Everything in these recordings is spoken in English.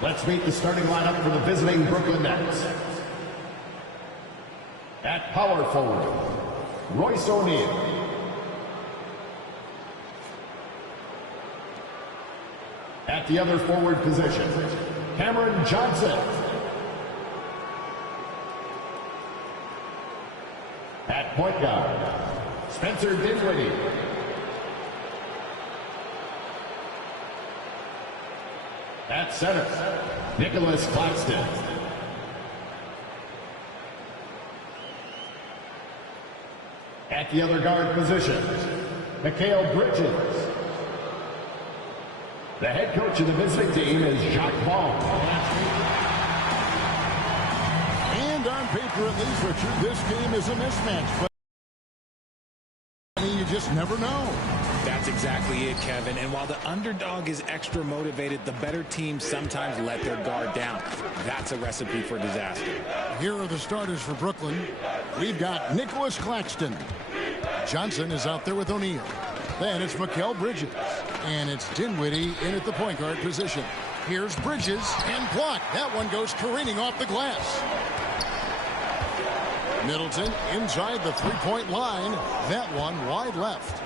Let's meet the starting lineup for the visiting Brooklyn Nets. At power forward, Royce O'Neal. At the other forward position, Cameron Johnson. At point guard, Spencer Dinwiddie. At center, Nicholas Claxton. At the other guard position, Mikal Bridges. The head coach of the visiting team is Jacques Vaughn. And on paper, at least, Richard, this game is a mismatch. But you just never know. That's exactly it, Kevin. And while the underdog is extra motivated, the better teams sometimes let their guard down. That's a recipe for disaster. Here are the starters for Brooklyn. We've got Nicholas Claxton. Johnson is out there with O'Neal. Then it's Mikal Bridges. And it's Dinwiddie in at the point guard position. Here's Bridges and blocked. That one goes careening off the glass. Middleton inside the three-point line. That one wide left.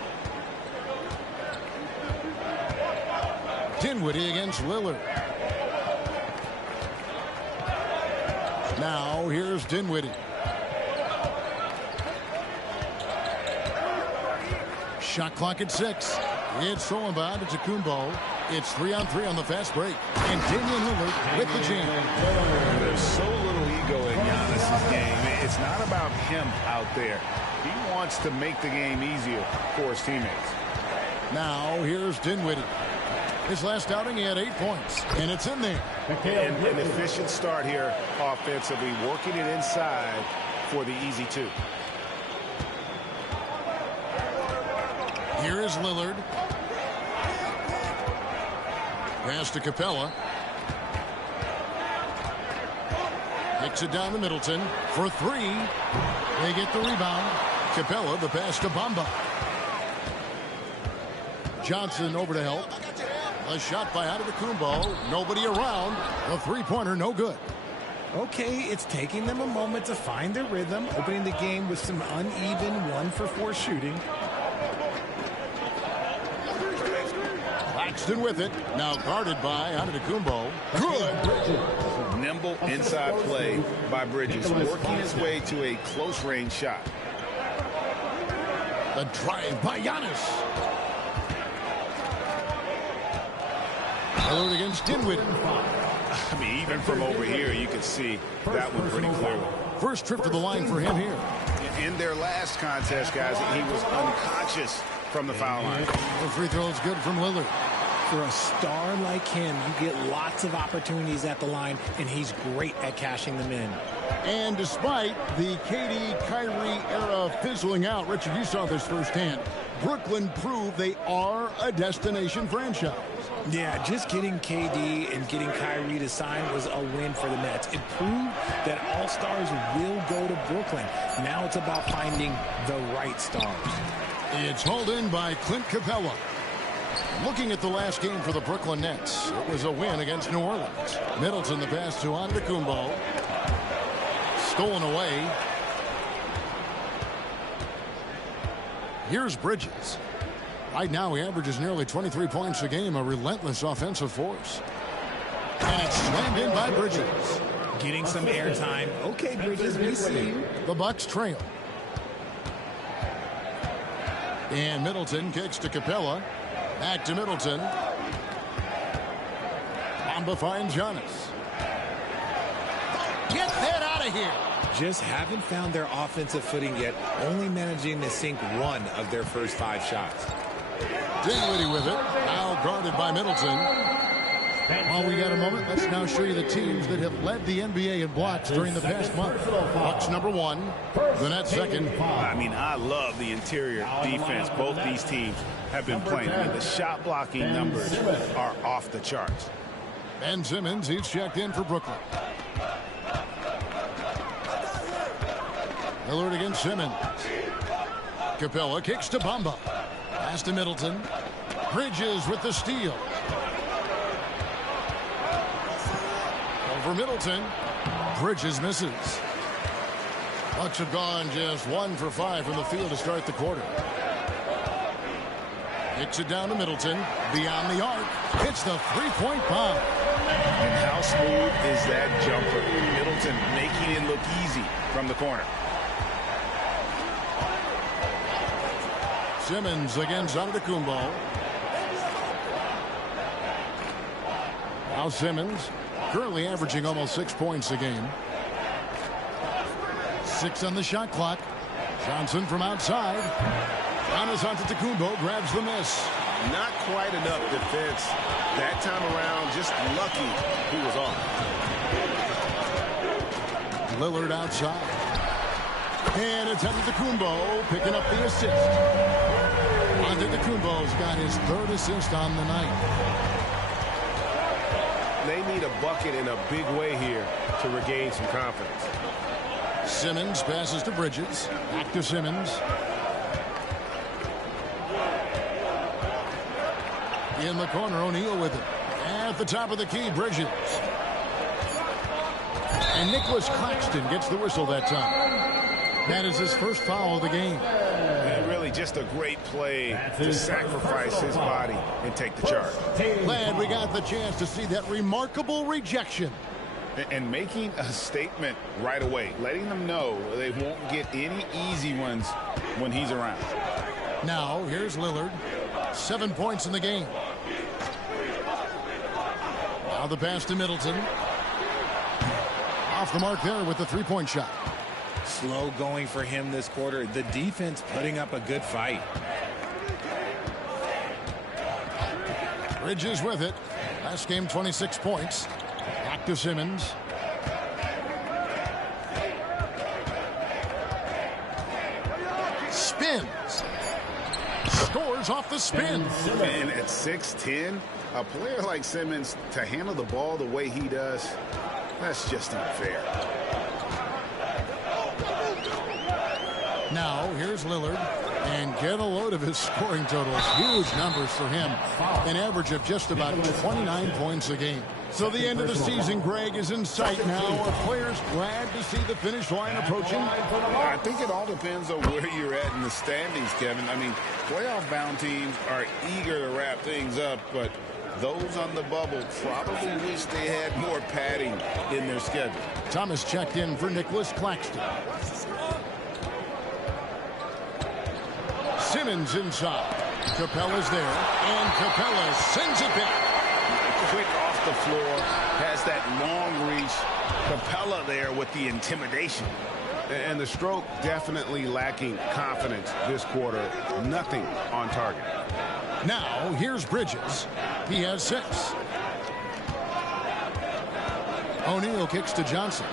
Dinwiddie against Lillard. Now here's Dinwiddie. Shot clock at 6. It's Solomon to Kumbo. It's 3-on-3 on the fast break. And Damian Lillard with the jam. There's so little ego in Giannis's game. It's not about him out there. He wants to make the game easier for his teammates. Now here's Dinwiddie. His last outing, he had 8 points, and it's in there. And an efficient start here offensively, working it inside for the easy 2. Here is Lillard. Pass to Capella. Kicks it down to Middleton for 3. They get the rebound. Capella, the pass to Bamba. Johnson over to help. A shot by Antetokounmpo. Nobody around. A three-pointer, no good. Okay, it's taking them a moment to find their rhythm, opening the game with some uneven 1-for-4 shooting. Claxton with it. Now guarded by Antetokounmpo. Good. Nimble inside play by Bridges, working his way to a close-range shot. The drive by Giannis. Lillard against Dinwiddie. I mean, even from over here, you can see that one pretty clearly. First trip to the line for him here. In their last contest, guys, he was unconscious from the foul line. The free throw is good from Lillard. For a star like him, you get lots of opportunities at the line, and he's great at cashing them in. And despite the KD-Kyrie era fizzling out, Richard, you saw this firsthand. Brooklyn proved they are a destination franchise. Yeah, just getting KD and getting Kyrie to sign was a win for the Nets. It proved that all stars will go to Brooklyn. Now it's about finding the right stars. It's hauled in by Clint Capella. Looking at the last game for the Brooklyn Nets, it was a win against New Orleans. Middleton the pass to Antetokounmpo. Stolen away. Here's Bridges. Right now, he averages nearly 23 points a game, a relentless offensive force. And it's slammed in by Bridges. Getting some airtime. Okay, Bridges, we see you. The Bucks trail. And Middleton kicks to Capella. Back to Middleton. Bamba finds Giannis. Get that out of here. Just haven't found their offensive footing yet, only managing to sink 1 of their first 5 shots. Dinwiddie with it. Now guarded by Middleton. While we got a moment, let's now show you the teams that have led the NBA in blocks during the past month. Bucks number 1, the Nets second. I mean, I love the interior defense both these teams have been playing. I mean, the shot blocking numbers are off the charts. Ben Simmons, he's checked in for Brooklyn. Lillard against Simmons. Capella kicks to Bamba. Pass to Middleton. Bridges with the steal. Middleton. Bridges misses. Bucks have gone just 1 for 5 from the field to start the quarter. Kicks it down to Middleton. Beyond the arc. Hits the three-point bomb. And how smooth is that jumper? Middleton making it look easy from the corner. Simmons against Antetokounmpo. Now Simmons currently averaging almost 6 points a game. 6 on the shot clock. Johnson from outside. Giannis Antetokounmpo grabs the miss. Not quite enough defense that time around. Just lucky he was off. Lillard outside. And it's Antetokounmpo picking up the assist. Antetokounmpo's got his 3rd assist on the night. They need a bucket in a big way here to regain some confidence. Simmons passes to Bridges. Back to Simmons. In the corner, O'Neal with it. At the top of the key, Bridges. And Nicholas Claxton gets the whistle that time. That is his first foul of the game. And really just a great play to sacrifice his body and take the charge. Glad we got the chance to see that remarkable rejection. And making a statement right away, letting them know they won't get any easy ones when he's around. Now, here's Lillard. 7 points in the game. Now the pass to Middleton. Off the mark there with the three-point shot. Slow going for him this quarter. The defense putting up a good fight. Bridges with it. Last game, 26 points. Back to Simmons. Spins. Scores off the spin. And at 6'10", a player like Simmons, to handle the ball the way he does, that's just unfair. Now, here's Lillard. And get a load of his scoring totals. Huge numbers for him. An average of just about 29 points a game. So the end of the season, Greg, is in sight now. Are players glad to see the finish line approaching? I think it all depends on where you're at in the standings, Kevin. I mean, playoff-bound teams are eager to wrap things up, but those on the bubble probably wish they had more padding in their schedule. Thomas checked in for Nicholas Claxton. Simmons inside. Capella's there, and Capella sends it back. Quick off the floor, has that long reach. Capella there with the intimidation. And the stroke definitely lacking confidence this quarter. Nothing on target. Now, here's Bridges. He has 6. O'Neal kicks to Johnson.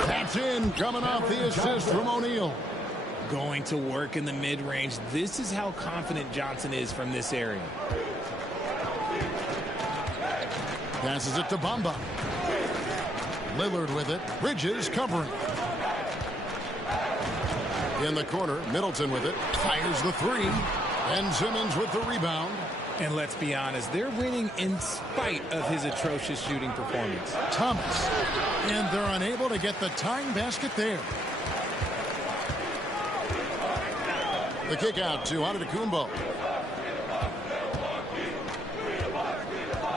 That's in, coming off the assist from O'Neal. Going to work in the mid-range. This is how confident Johnson is from this area. Passes it to Bamba. Lillard with it. Bridges covering. In the corner, Middleton with it. Fires the 3. And Simmons with the rebound. And let's be honest, they're winning in spite of his atrocious shooting performance. Thomas. And they're unable to get the tying basket there. The kick out to Antetokounmpo.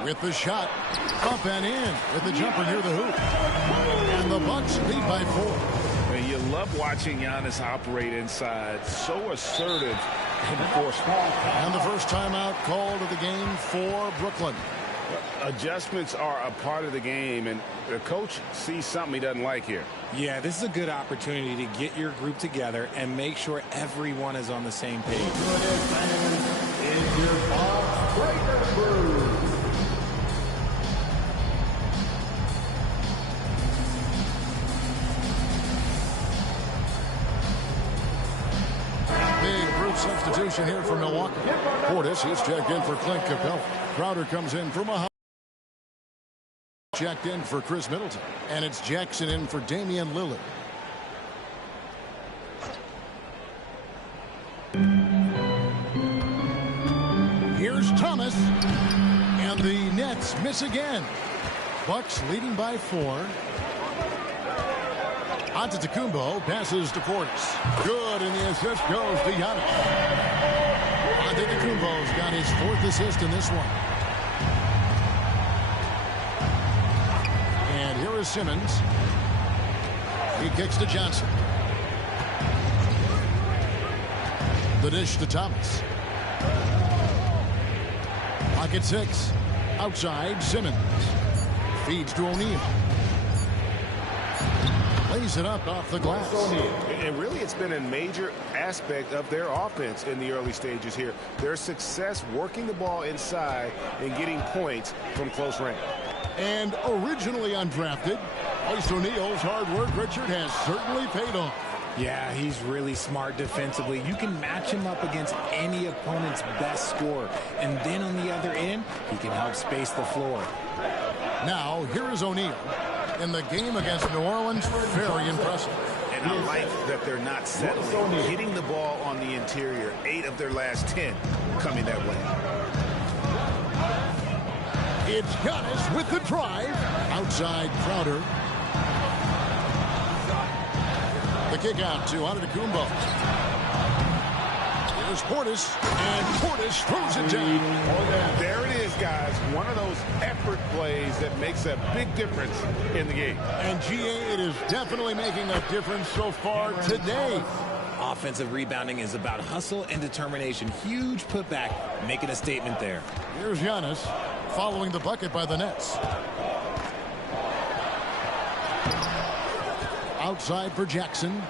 With the shot. Up and in with the jumper near the hoop. And the Bucks lead by 4. And you love watching Giannis operate inside. So assertive and forceful. And the first timeout called of the game for Brooklyn. Adjustments are a part of the game, and the coach sees something he doesn't like here. Yeah, this is a good opportunity to get your group together and make sure everyone is on the same page. Is your Bucks Breaker Crew. Big group substitution here for Milwaukee. Portis, he's checked in for Clint Capella. Crowder comes in for Muhammad. Checked in for Chris Middleton. And it's Jackson in for Damian Lillard. Here's Thomas. And the Nets miss again. Bucks leading by 4. Antetokounmpo passes to Portis. Good, and the assist goes to Giannis. Antetokounmpo's got his 4th assist in this one. And here is Simmons. He kicks to Johnson. The dish to Thomas. Pocket 6. Outside, Simmons. Feeds to O'Neal. Lays it up off the glass. And really, it's been a major aspect of their offense in the early stages here. Their success working the ball inside and getting points from close range. And originally undrafted, Royce O'Neal's hard work, Richard, has certainly paid off. Yeah, he's really smart defensively. You can match him up against any opponent's best scorer. And then on the other end, he can help space the floor. Now, here is O'Neal. In the game against New Orleans, very impressive. And I like that they're not settling. Hitting the ball on the interior, 8 of their last 10 coming that way. It's Giannis with the drive. Outside Crowder. The kick out to Antetokounmpo. Here's Portis, and Portis throws it down. There it is, guys. One of those effort plays that makes a big difference in the game. And GA, it is definitely making a difference so far today. Offensive rebounding is about hustle and determination. Huge putback, making a statement there. Here's Giannis following the bucket by the Nets. Outside for Jackson.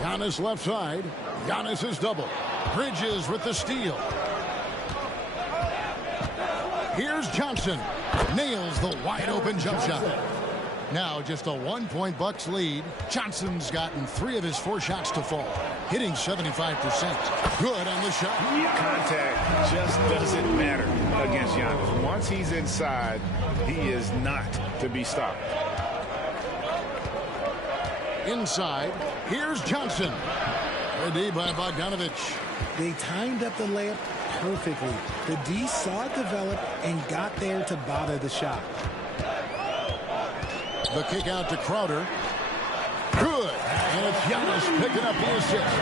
Giannis left side. Giannis is double. Bridges with the steal. Here's Johnson. Nails the wide open jump shot. Now just a 1-point Bucks lead. Johnson's gotten 3 of his 4 shots to fall. Hitting 75%. Good on the shot. Contact just doesn't matter against Giannis. Once he's inside, he is not to be stopped. Inside, here's Johnson. The D by Bogdanovich. They timed up the layup perfectly. The D saw it develop and got there to bother the shot. The kick out to Crowder. Good. And it's Giannis picking up the assist.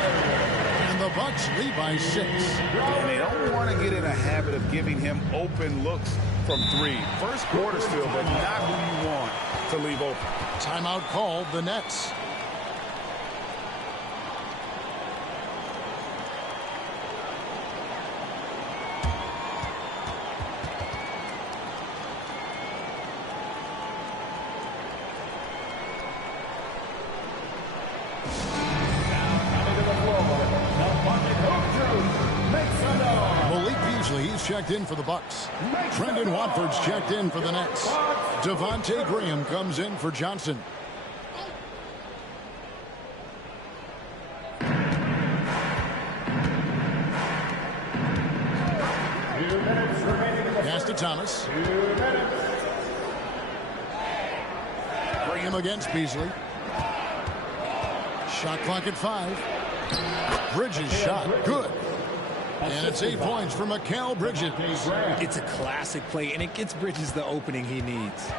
And the Bucks lead by 6. And they don't want to get in a habit of giving him open looks from 3. First quarter still, but not who you want to leave open. Timeout called, the Nets. He's checked in for the Bucks. Brendan Watford's checked in for the Nets. Devontae Graham comes in for Johnson. Pass to Thomas. Graham against Beasley. Shot clock at 5. Bridges shot. Good. And it's 8 points for Mikal Bridges. It's a classic play, and it gets Bridges the opening he needs.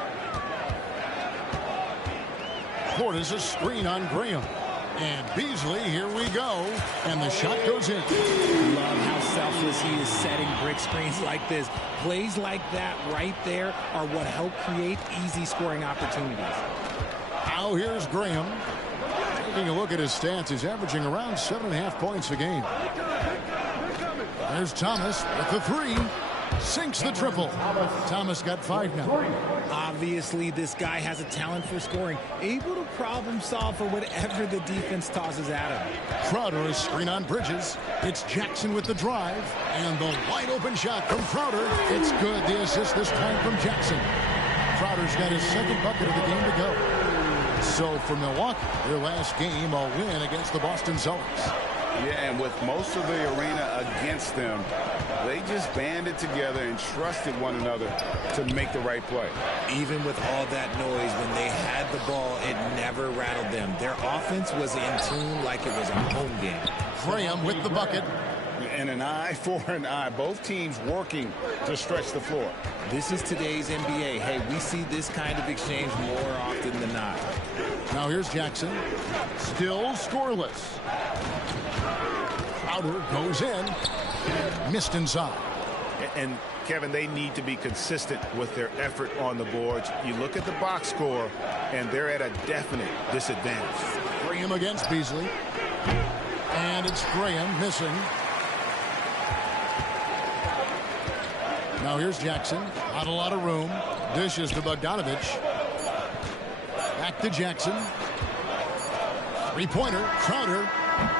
Portis a screen on Graham. And Beasley, here we go. And the shot goes in. Love how selfless he is setting brick screens like this. Plays like that right there are what help create easy scoring opportunities. Now here's Graham. Taking a look at his stats, he's averaging around 7.5 points a game. There's Thomas with the 3. Sinks the triple. Thomas got 5 now. Obviously, this guy has a talent for scoring. Able to problem solve for whatever the defense tosses at him. Crowder is screen on Bridges. It's Jackson with the drive. And the wide open shot from Crowder. It's good. The assist this time from Jackson. Crowder's got his 2nd bucket of the game to go. So for Milwaukee, their last game, a win against the Boston Celtics. Yeah, and with most of the arena against them, they just banded together and trusted one another to make the right play. Even with all that noise, when they had the ball, it never rattled them. Their offense was in tune like it was a home game. Graham with the bucket. And an eye for an eye. Both teams working to stretch the floor. This is today's NBA. Hey, we see this kind of exchange more often than not. Now here's Jackson. Still scoreless. Crowder goes in. Missed inside. And Kevin, they need to be consistent with their effort on the boards. You look at the box score, and they're at a definite disadvantage. Graham against Beasley. And it's Graham missing. Now here's Jackson. Not a lot of room. Dishes to Bogdanovich. Back to Jackson. Three-pointer. Crowder.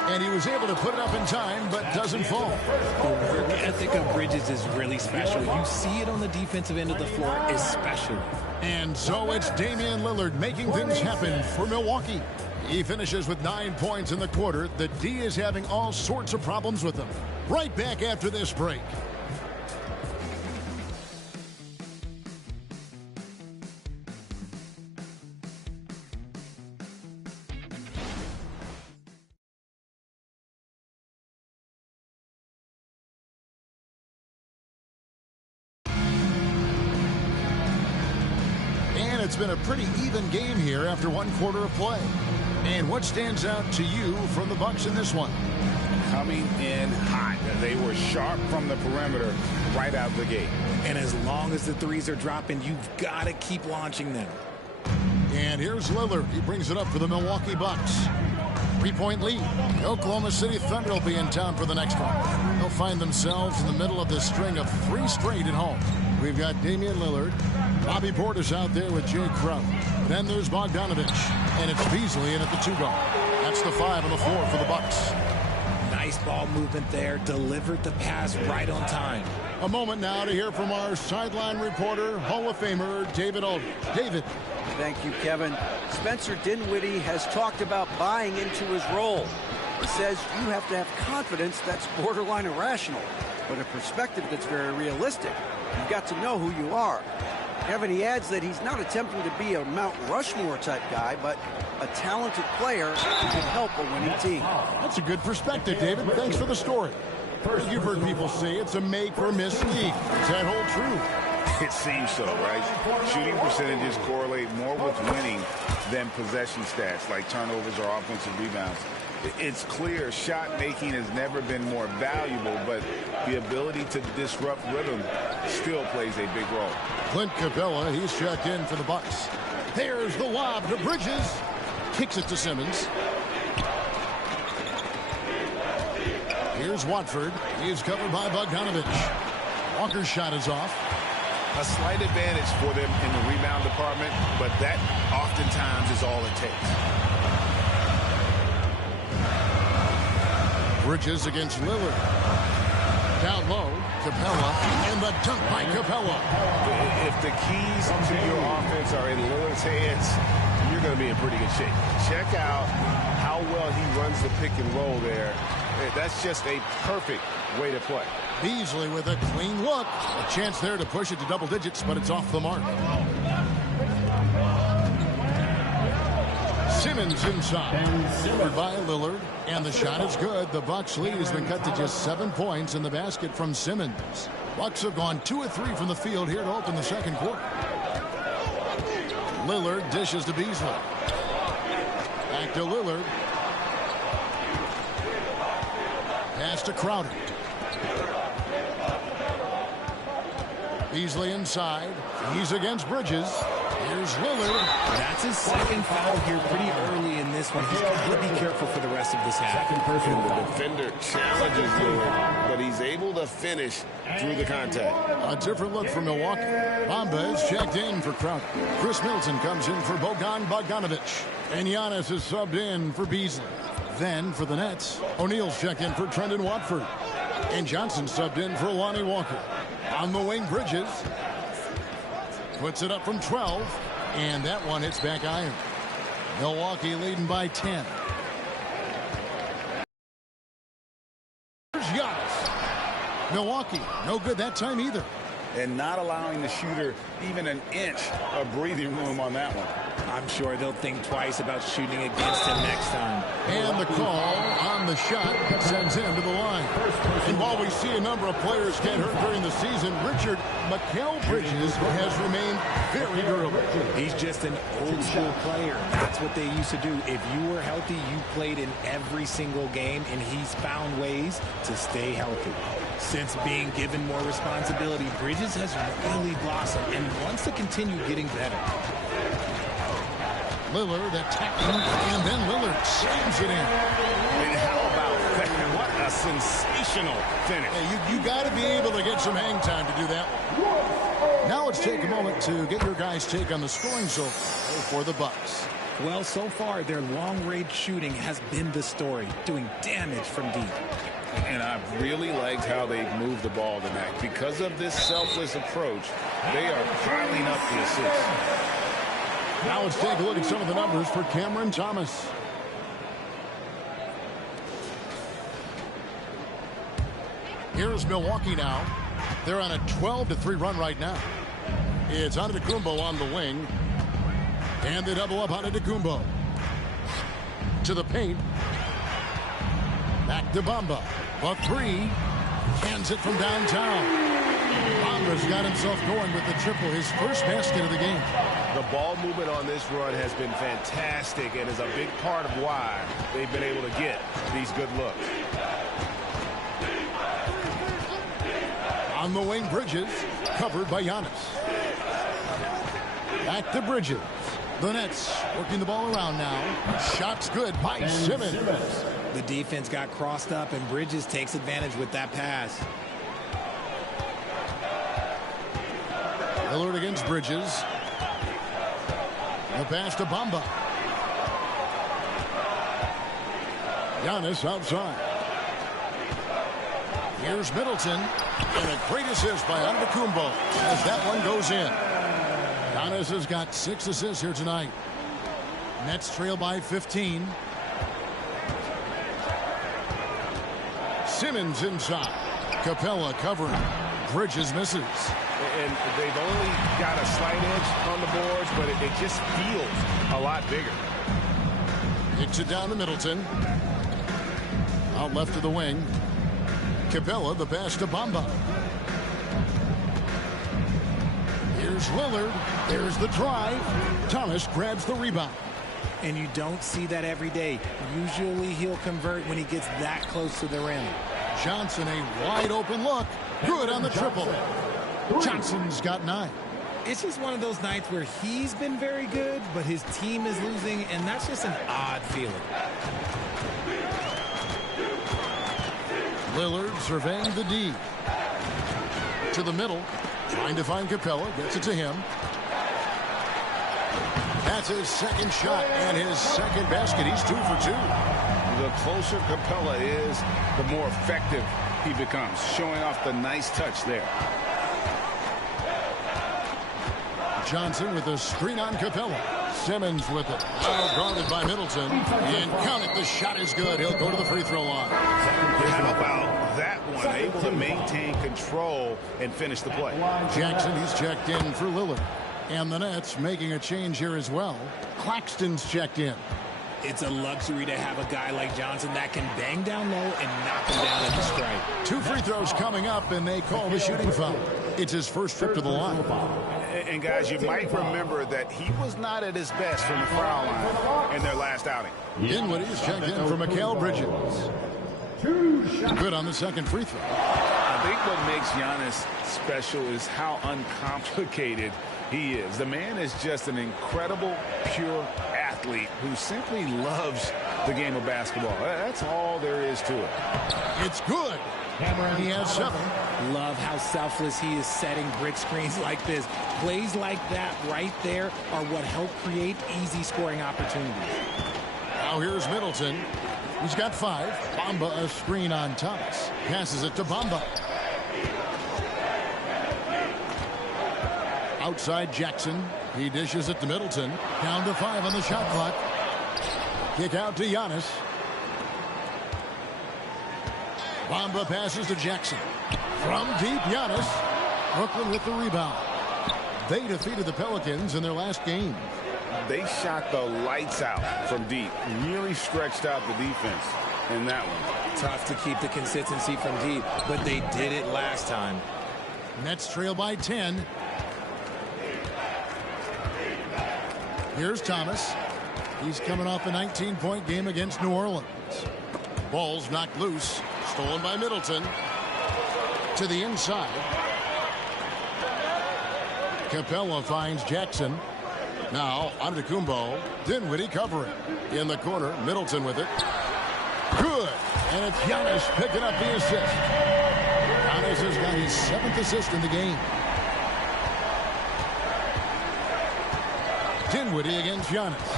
And he was able to put it up in time, but doesn't fall. The work ethic of Bridges is really special. You see it on the defensive end of the floor, especially. And so it's Damian Lillard making things happen for Milwaukee. He finishes with 9 points in the quarter. The D is having all sorts of problems with him. Right back after this break. It's been a pretty even game here after one quarter of play. And what stands out to you from the Bucks in this one? Coming in hot. They were sharp from the perimeter right out the gate. And as long as the threes are dropping, you've got to keep launching them. And here's Lillard. He brings it up for the Milwaukee Bucks. 3-point lead. The Oklahoma City Thunder will be in town for the next one. They'll find themselves in the middle of this string of 3 straight at home. We've got Damian Lillard. Bobby Portis out there with Jay Crowder. Then there's Bogdanovich. And it's Beasley in at the 2 guard. That's the 5 on the floor for the Bucks. Nice ball movement there. Delivered the pass right on time. A moment now to hear from our sideline reporter, Hall of Famer David Aldridge. David. Thank you, Kevin. Spencer Dinwiddie has talked about buying into his role. He says you have to have confidence that's borderline irrational, but a perspective that's very realistic. You've got to know who you are. Kevin, he adds that he's not attempting to be a Mount Rushmore type guy, but a talented player who can help a winning team. That's a good perspective, David. Thanks for the story. First, you've heard people say it's a make or miss league. Does that hold true? It seems so, right? Shooting percentages correlate more with winning than possession stats like turnovers or offensive rebounds. It's clear shot making has never been more valuable, but the ability to disrupt rhythm still plays a big role. Clint Capella, he's checked in for the Bucks. There's the lob to Bridges. Kicks it to Simmons. Here's Watford. He's covered by Bogdanovich. Walker's shot is off. A slight advantage for them in the rebound department, but that oftentimes is all it takes. Bridges against Lillard. Down low, Capella, and the dunk by Capella. If the keys to your offense are in Lillard's hands, you're going to be in pretty good shape. Check out how well he runs the pick and roll there. That's just a perfect way to play. Beasley with a clean look. A chance there to push it to double digits, but it's off the mark. Simmons inside. Covered by Lillard. And the shot is good. The Bucks lead has been cut to just 7 points in the basket from Simmons. Bucks have gone 2 of 3 from the field here to open the second quarter. Lillard dishes to Beasley. Back to Lillard. Pass to Crowder. Beasley inside. He's against Bridges. Here's Lillard. That's his second foul here pretty early in this one. He's got to be careful for the rest of this half. The defender challenges Lillard, but he's able to finish through the contact. A different look for Milwaukee. Bamba is checked in for Crowder. Chris Middleton comes in for Bogdanovich. And Giannis is subbed in for Beasley. Then for the Nets, O'Neal's checked in for Trendon Watford. And Johnson subbed in for Lonnie Walker. On the wing, Bridges puts it up from 12, and that one hits back iron. Milwaukee leading by 10. Here's Giannis. Milwaukee, no good that time either. and not allowing the shooter even an inch of breathing room on that one. I'm sure they'll think twice about shooting against him next time. And the call on the shot sends him to the line. And while we see a number of players get hurt during the season, Richard, Mikal Bridges has remained very durable. He's just an old school player. That's what they used to do. If you were healthy, you played in every single game, and he's found ways to stay healthy. Since being given more responsibility, Bridges has really blossomed and wants to continue getting better. Lillard attacking, and then Lillard slams it in. And how about that? What a sensational finish. Hey, you got to be able to get some hang time to do that one. Now let's take a moment to get your guys' take on the scoring so far for the Bucks. Well, so far, their long-range shooting has been the story, doing damage from deep. And I've really liked how they've moved the ball tonight. Because of this selfless approach, they are piling up the assists. Now let's take a look at some of the numbers for Cameron Thomas. Here's Milwaukee now. They're on a 12-3 run right now. It's Antetokounmpo on the wing. And they double up Antetokounmpo. To the paint. Back to Bamba. A three. Hands it from downtown. Bamba's got himself going with the triple, his first basket of the game. The ball movement on this run has been fantastic and is a big part of why they've been able to get these good looks. On the wing, Bridges, covered by Giannis. Back to Bridges. The Nets working the ball around now. Shots good by Simmons. The defense got crossed up, and Bridges takes advantage with that pass. Lillard against Bridges. The pass to Bamba. Giannis outside. Here's Middleton. And a great assist by Antetokounmpo as that one goes in. Giannis has got 6 assists here tonight. Nets trail by 15. Simmons inside. Capella covering. Bridges misses. And they've only got a slight edge on the boards, but it just feels a lot bigger. Hits it down to Middleton. Out left of the wing. Capella, the pass to Bamba. Here's Lillard. There's the drive. Thomas grabs the rebound. And you don't see that every day. Usually he'll convert when he gets that close to the rim. Johnson, a wide open look. Good on the triple. Johnson's got 9. It's just one of those nights where he's been very good, but his team is losing, and that's just an odd feeling. Lillard surveying the D. To the middle. Trying to find Capella. Gets it to him. That's his second shot and his second basket. He's 2 for 2. The closer Capella is, the more effective he becomes, showing off the nice touch there. Johnson with a screen on Capella. Simmons with it. Now guarded by Middleton. And count it, the shot is good. He'll go to the free throw line. How about that one? Able to maintain control and finish the play. Jackson, he's checked in for Lillard. And the Nets making a change here as well. Claxton's checked in. It's a luxury to have a guy like Johnson that can bang down low and knock him down at the strike. 2 free throws coming up, and they call the shooting foul. It's his first trip to the line. And guys, you might remember that he was not at his best from the foul line in their last outing. Dinwiddie's checked in for Mikal Bridges. Good on the second free throw. I think what makes Giannis special is how uncomplicated he is. The man is just an incredible, pure athlete who simply loves the game of basketball. That's all there is to it. It's good. He has 7. Love how selfless he is setting brick screens like this. Plays like that right there are what help create easy scoring opportunities. Now here's Middleton. He's got 5. Bamba a screen on Thomas. Passes it to Bamba. Outside Jackson. He dishes it to Middleton. Down to 5 on the shot clock. Kick out to Giannis. Bamba passes to Jackson. From deep, Giannis. Brooklyn with the rebound. They defeated the Pelicans in their last game. They shot the lights out from deep. Really stretched out the defense in that one. Tough to keep the consistency from deep, but they did it last time. Nets trail by 10. Here's Thomas. He's coming off a 19-point game against New Orleans. Ball's knocked loose. Stolen by Middleton. To the inside. Capella finds Jackson. Now Antetokounmpo. Dinwiddie covering. In the corner, Middleton with it. Good. And it's Giannis picking up the assist. Giannis has got his 7th assist in the game. Dinwiddie against Giannis.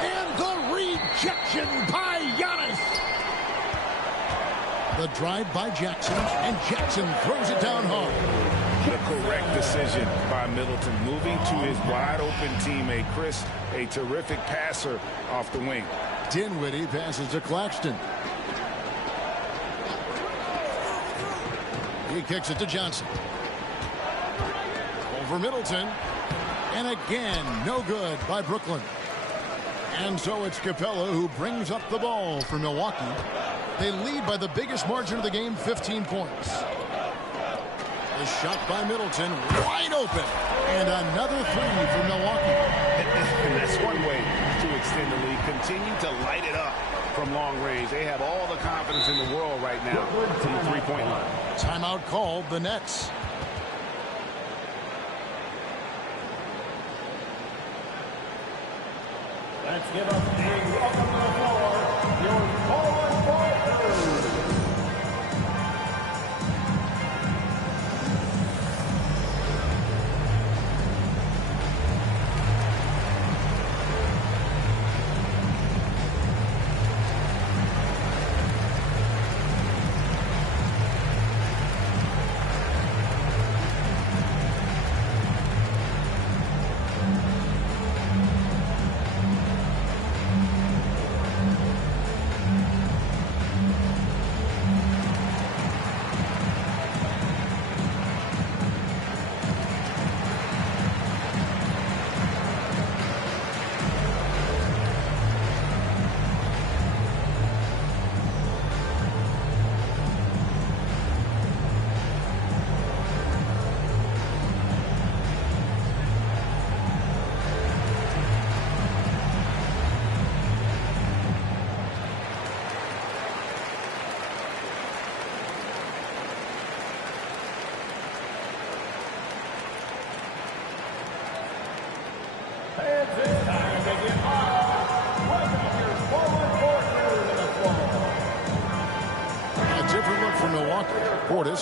And the rejection by Giannis. The drive by Jackson, and Jackson throws it down hard. The correct decision by Middleton, moving to his wide-open teammate, Chris, a terrific passer off the wing. Dinwiddie passes to Claxton. He kicks it to Johnson. Over Middleton. And again, no good by Brooklyn. And so it's Capella who brings up the ball for Milwaukee. They lead by the biggest margin of the game, 15 points. A shot by Middleton, wide open. And another three for Milwaukee. And that's one way to extend the lead. Continue to light it up from long range. They have all the confidence in the world right now from the three-point line. Timeout called, the Nets. Let's give up a welcome to the floor, your forward partners.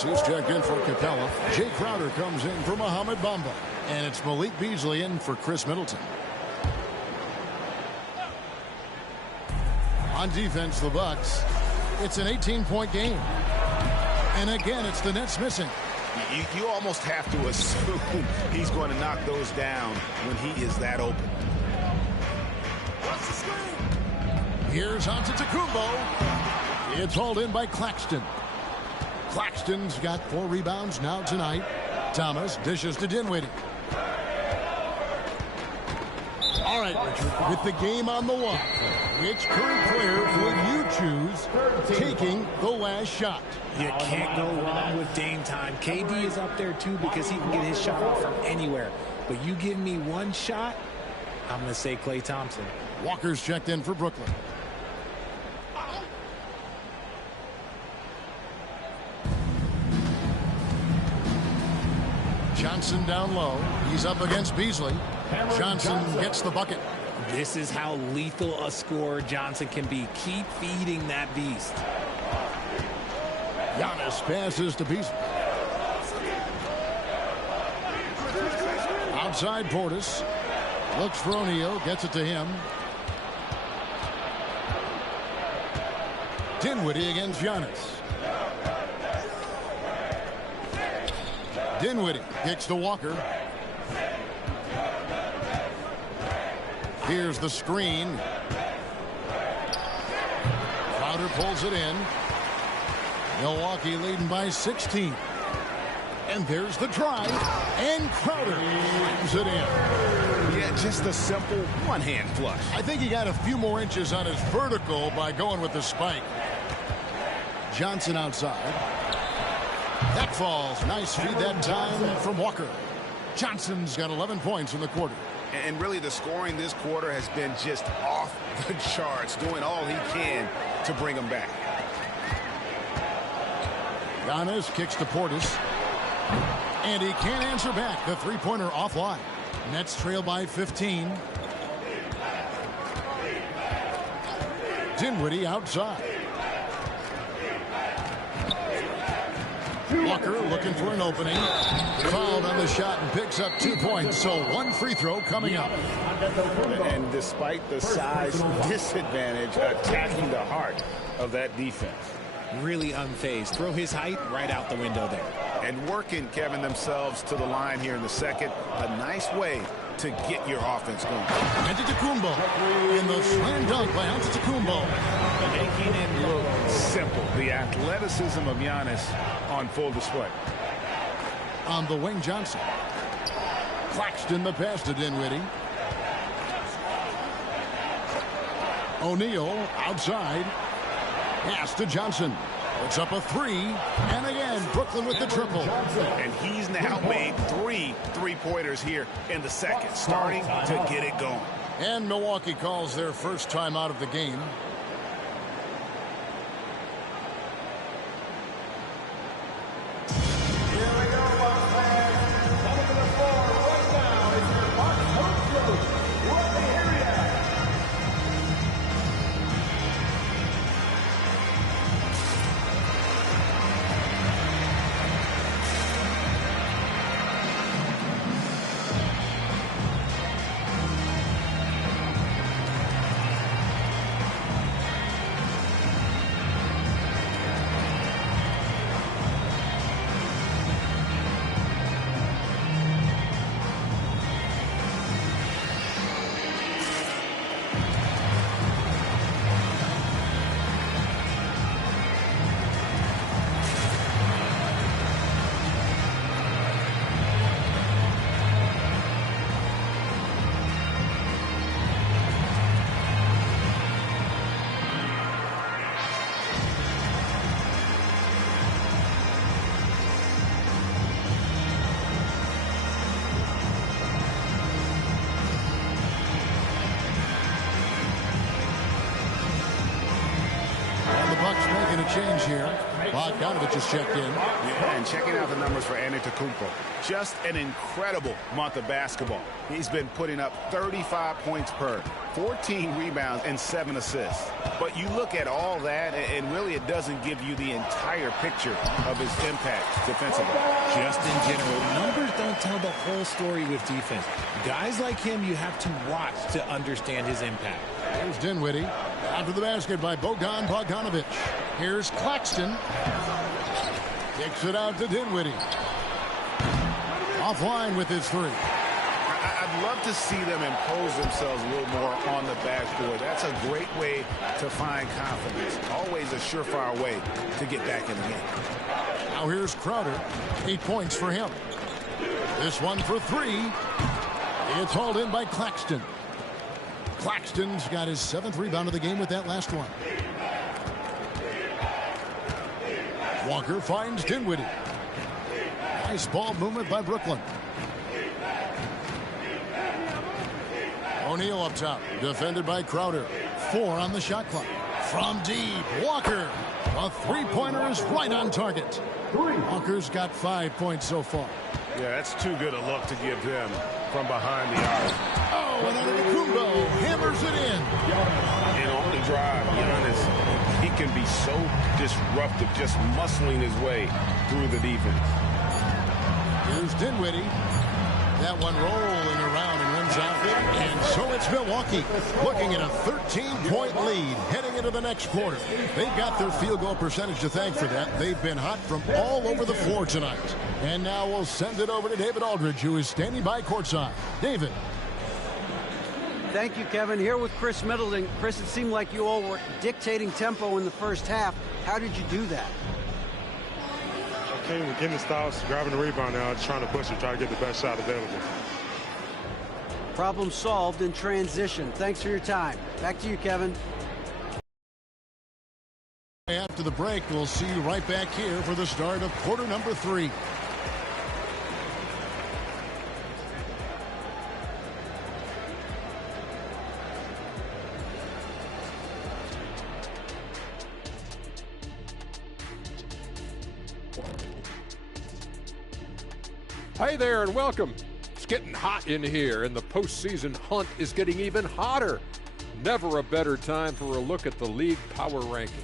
He's checked in for Capella. Jay Crowder comes in for Mohamed Bamba. And it's Malik Beasley in for Chris Middleton. On defense, the Bucks. It's an 18-point game. And again, it's the Nets missing. You almost have to assume he's going to knock those down when he is that open. Here's Antetokounmpo. It's hauled in by Claxton. Claxton's got 4 rebounds now tonight. Thomas dishes to Dinwiddie. All right, Richard, with the game on the line, which current player would you choose taking the last shot? You can't go wrong with Dame time. KD is up there, too, because he can get his shot off from anywhere. But you give me one shot, I'm going to say Klay Thompson. Walker's checked in for Brooklyn. Johnson down low. He's up against Beasley. Johnson gets the bucket. This is how lethal a scorer Johnson can be. Keep feeding that beast. Giannis passes to Beasley. Outside Portis. Looks for O'Neal. Gets it to him. Dinwiddie against Giannis. Dinwiddie kicks to Walker. Here's the screen. Crowder pulls it in. Milwaukee leading by 16. And there's the drive. And Crowder slams it in. Yeah, just a simple one-hand flush. I think he got a few more inches on his vertical by going with the spike. Johnson outside. That falls. Nice feed that time from Walker. Johnson's got 11 points in the quarter. And really the scoring this quarter has been just off the charts, doing all he can to bring them back. Giannis kicks to Portis. And he can't answer back. The three-pointer offline. Nets trail by 15. Dinwiddie outside. Walker looking for an opening. Fouled on the shot and picks up 2 points. So one free throw coming up. And despite the size disadvantage, attacking the heart of that defense. Really unfazed. Throw his height right out the window there. And working, Kevin, themselves to the line here in the second. A nice way to get your offense going. Antetokounmpo in the slam dunk by Antetokounmpo. Making it look simple. The athleticism of Giannis on full display. On the wing, Johnson. Claxton the pass to Dinwiddie. O'Neal outside. Pass to Johnson. Puts up a three. And again, Brooklyn with the triple. And he's now made 3 3-pointers here in the second, starting to get it going. And Milwaukee calls their first time out of the game. Making a change here. Bogdanovich is checked in. Yeah, and checking out the numbers for Antetokounmpo. Just an incredible month of basketball. He's been putting up 35 points per, 14 rebounds, and 7 assists. But you look at all that, and really it doesn't give you the entire picture of his impact defensively. Just in general, numbers don't tell the whole story with defense. Guys like him, you have to watch to understand his impact. Here's Dinwiddie. After the basket by Bogdanovich. Here's Claxton. Kicks it out to Dinwiddie. Offline with his three. I'd love to see them impose themselves a little more on the backboard. That's a great way to find confidence. Always a surefire way to get back in the game. Now here's Crowder. 8 points for him. This one for three. It's hauled in by Claxton. Claxton's got his 7th rebound of the game with that last one. Walker finds Dinwiddie. Nice ball movement by Brooklyn. O'Neal up top, defended by Crowder. 4 on the shot clock. From deep, Walker. A three-pointer is right on target. Walker's got 5 points so far. Yeah, that's too good a look to give him from behind the arc. Oh, and Antetokounmpo hammers it in. And on the drive, Giannis, he can be so disruptive, just muscling his way through the defense. Here's Dinwiddie. That one rolling around and rims out. And so it's Milwaukee looking at a 13-point lead heading into the next quarter. They've got their field goal percentage to thank for that. They've been hot from all over the floor tonight. And now we'll send it over to David Aldridge, who is standing by courtside. David. Thank you, Kevin. Here with Chris Middleton. Chris, it seemed like you all were dictating tempo in the first half. How did you do that? team. We're getting the stops, grabbing the rebound now, just trying to push it, try to get the best shot available. Problem solved in transition. Thanks for your time. Back to you, Kevin. After the break, we'll see you right back here for the start of quarter number 3. Hey there and welcome. It's getting hot in here and the postseason hunt is getting even hotter. Never a better time for a look at the league power rankings.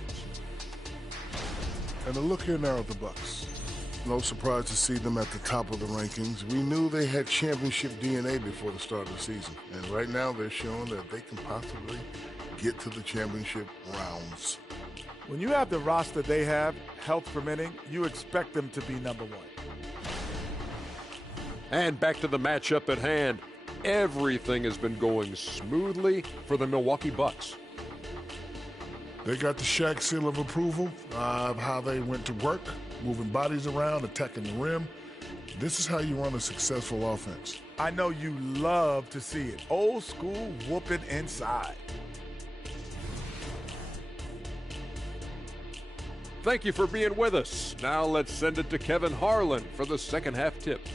And a look here now at the Bucks. No surprise to see them at the top of the rankings. We knew they had championship DNA before the start of the season. And right now they're showing that they can possibly get to the championship rounds. When you have the roster they have, health permitting, you expect them to be number 1. And back to the matchup at hand. Everything has been going smoothly for the Milwaukee Bucks. They got the Shaq seal of approval of how they went to work, moving bodies around, attacking the rim. This is how you run a successful offense. I know you love to see it. Old school whooping inside. Thank you for being with us. Now let's send it to Kevin Harlan for the second half tip.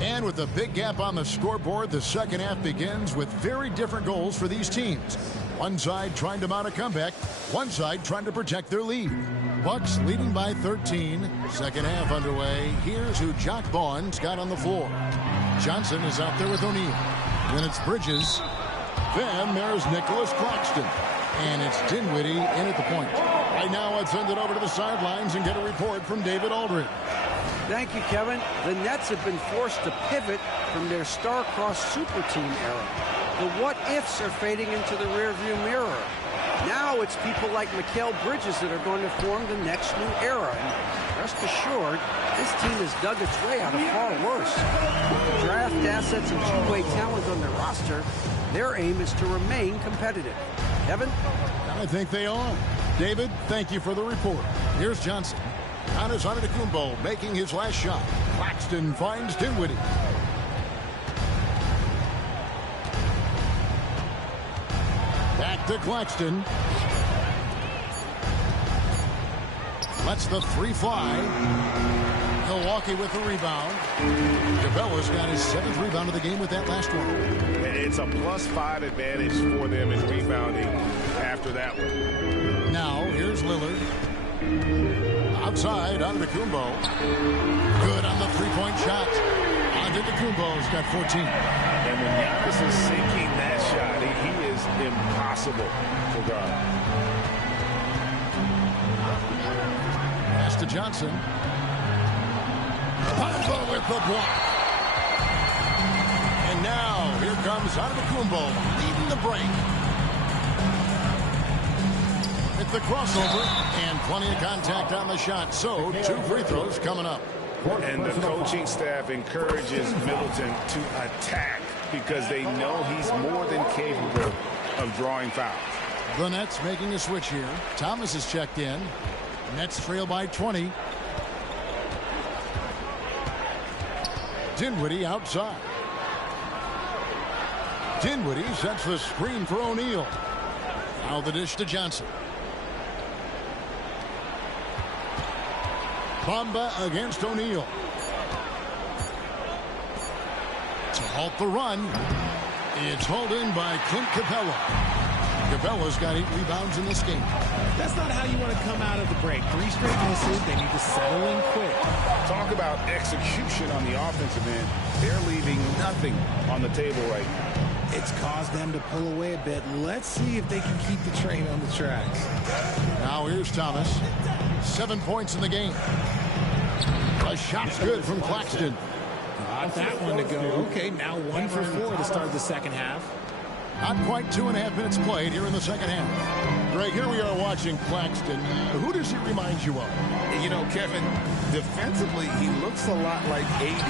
And with a big gap on the scoreboard, the second half begins with very different goals for these teams. One side trying to mount a comeback, one side trying to protect their lead. Bucks leading by 13. Second half underway. Here's who Jock Vaughn's got on the floor. Johnson is out there with O'Neal. Then it's Bridges. Then there's Nicholas Claxton. And it's Dinwiddie in at the point. Right now, let's send it over to the sidelines and get a report from David Aldridge. Thank you, Kevin. The Nets have been forced to pivot from their star-crossed super team era. The what-ifs are fading into the rearview mirror. Now it's people like Mikal Bridges that are going to form the next new era. And rest assured, this team has dug its way out of far worse. With the draft assets and two-way talent on their roster, their aim is to remain competitive. Kevin? I think they are. David, thank you for the report. Here's Johnson. Giannis Antetokounmpo making his last shot. Claxton finds Dinwiddie. Back to Claxton. Lets the three fly. Milwaukee with the rebound. DeBella's got his 7th rebound of the game with that last one. It's a +5 advantage for them in rebounding after that one. Now, here's Lillard. Outside, Antetokounmpo. Good on the three-point shot. Antetokounmpo's got 14. And when Giannis is sinking that shot, he is impossible to guard. Pass to Johnson. Pombo with the block. And now, here comes Antetokounmpo leading the break. With the crossover and plenty of contact on the shot. So, 2 free throws coming up. And the coaching staff encourages Middleton to attack because they know he's more than capable of drawing fouls. The Nets making a switch here. Thomas is checked in. Nets trail by 20. Dinwiddie outside. Dinwiddie sets the screen for O'Neal. Now the dish to Johnson. Bamba against O'Neal. To halt the run. It's hauled in by Clint Capella. Capella's got 8 rebounds in this game. That's not how you want to come out of the break. 3 straight misses. They need to settle in quick. Talk about execution on the offensive end. They're leaving nothing on the table right now. It's caused them to pull away a bit. Let's see if they can keep the train on the tracks. Now here's Thomas. 7 points in the game. A shot's good from Claxton. Got that one to go. Okay, now 1 for 4 to start the second half. Not quite 2.5 minutes played here in the second half. Greg, here we are watching Claxton. Who does he remind you of? You know, Kevin, defensively, he looks a lot like AD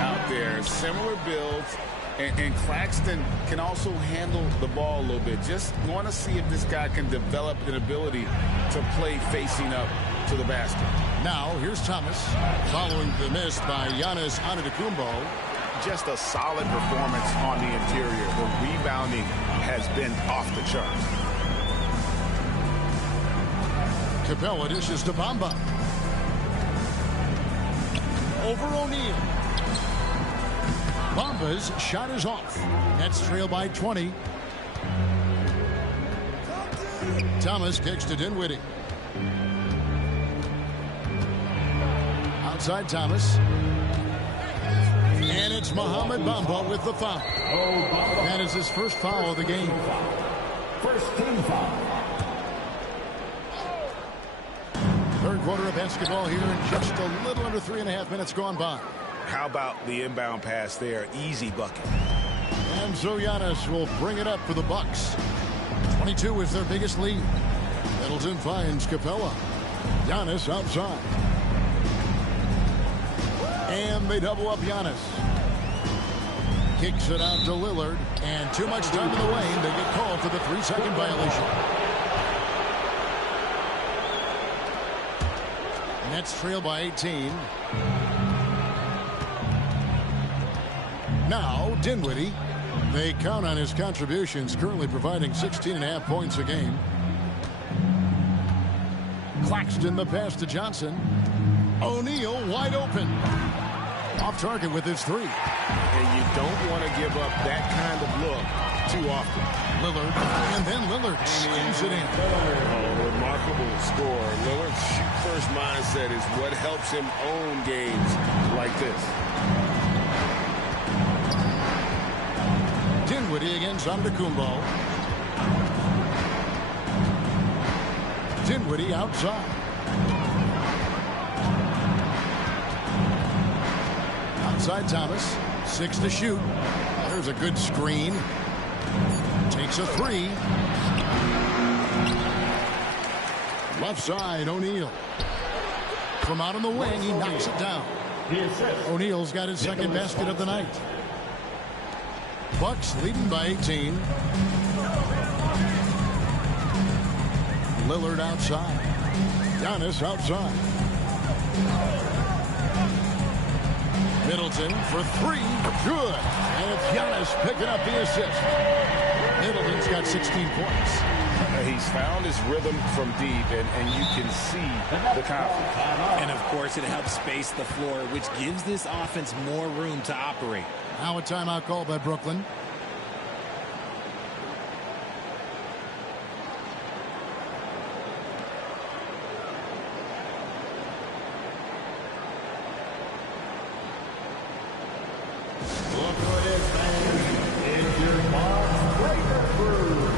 out there. Similar builds. And Claxton can also handle the ball a little bit. Just want to see if this guy can develop an ability to play facing up to the basket. Now, here's Thomas, following the miss by Giannis Antetokounmpo. Just a solid performance on the interior. The rebounding has been off the charts. Capella dishes to Bamba. Over O'Neal. Bamba's shot is off. Nets trail by 20. Thomas kicks to Dinwiddie. Outside Thomas. And it's Mohamed Bamba with the foul. That is his first foul of the game. First team foul. Third quarter of basketball here, and just a little under 3.5 minutes gone by. How about the inbound pass there? Easy bucket. And so Giannis will bring it up for the Bucks. 22 is their biggest lead. Middleton finds Capella. Giannis outside. And they double up Giannis. Kicks it out to Lillard. And too much time in the lane. They get called for the 3-second violation. Nets trail by 18. Now, Dinwiddie. They count on his contributions, currently providing 16.5 points a game. Claxton the pass to Johnson. O'Neal wide open. Off target with his three. And you don't want to give up that kind of look too often. Lillard, and then Lillard slams it in. Oh, remarkable score. Lillard's shoot-first mindset is what helps him own games like this. Dinwiddie against Antetokounmpo. Dinwiddie outside. Outside Thomas. 6 to shoot. There's a good screen. Takes a three. Left side, O'Neal. From out on the wing, he knocks it down. O'Neal's got his second basket of the night. Bucks leading by 18. Lillard outside. Giannis outside. Middleton for three. Good. And it's Giannis picking up the assist. Middleton's got 16 points. He's found his rhythm from deep, and you can see the confidence. And, of course, it helps space the floor, which gives this offense more room to operate. Now a timeout called by Brooklyn. Look who it is, man. It's your Box Breaker crew.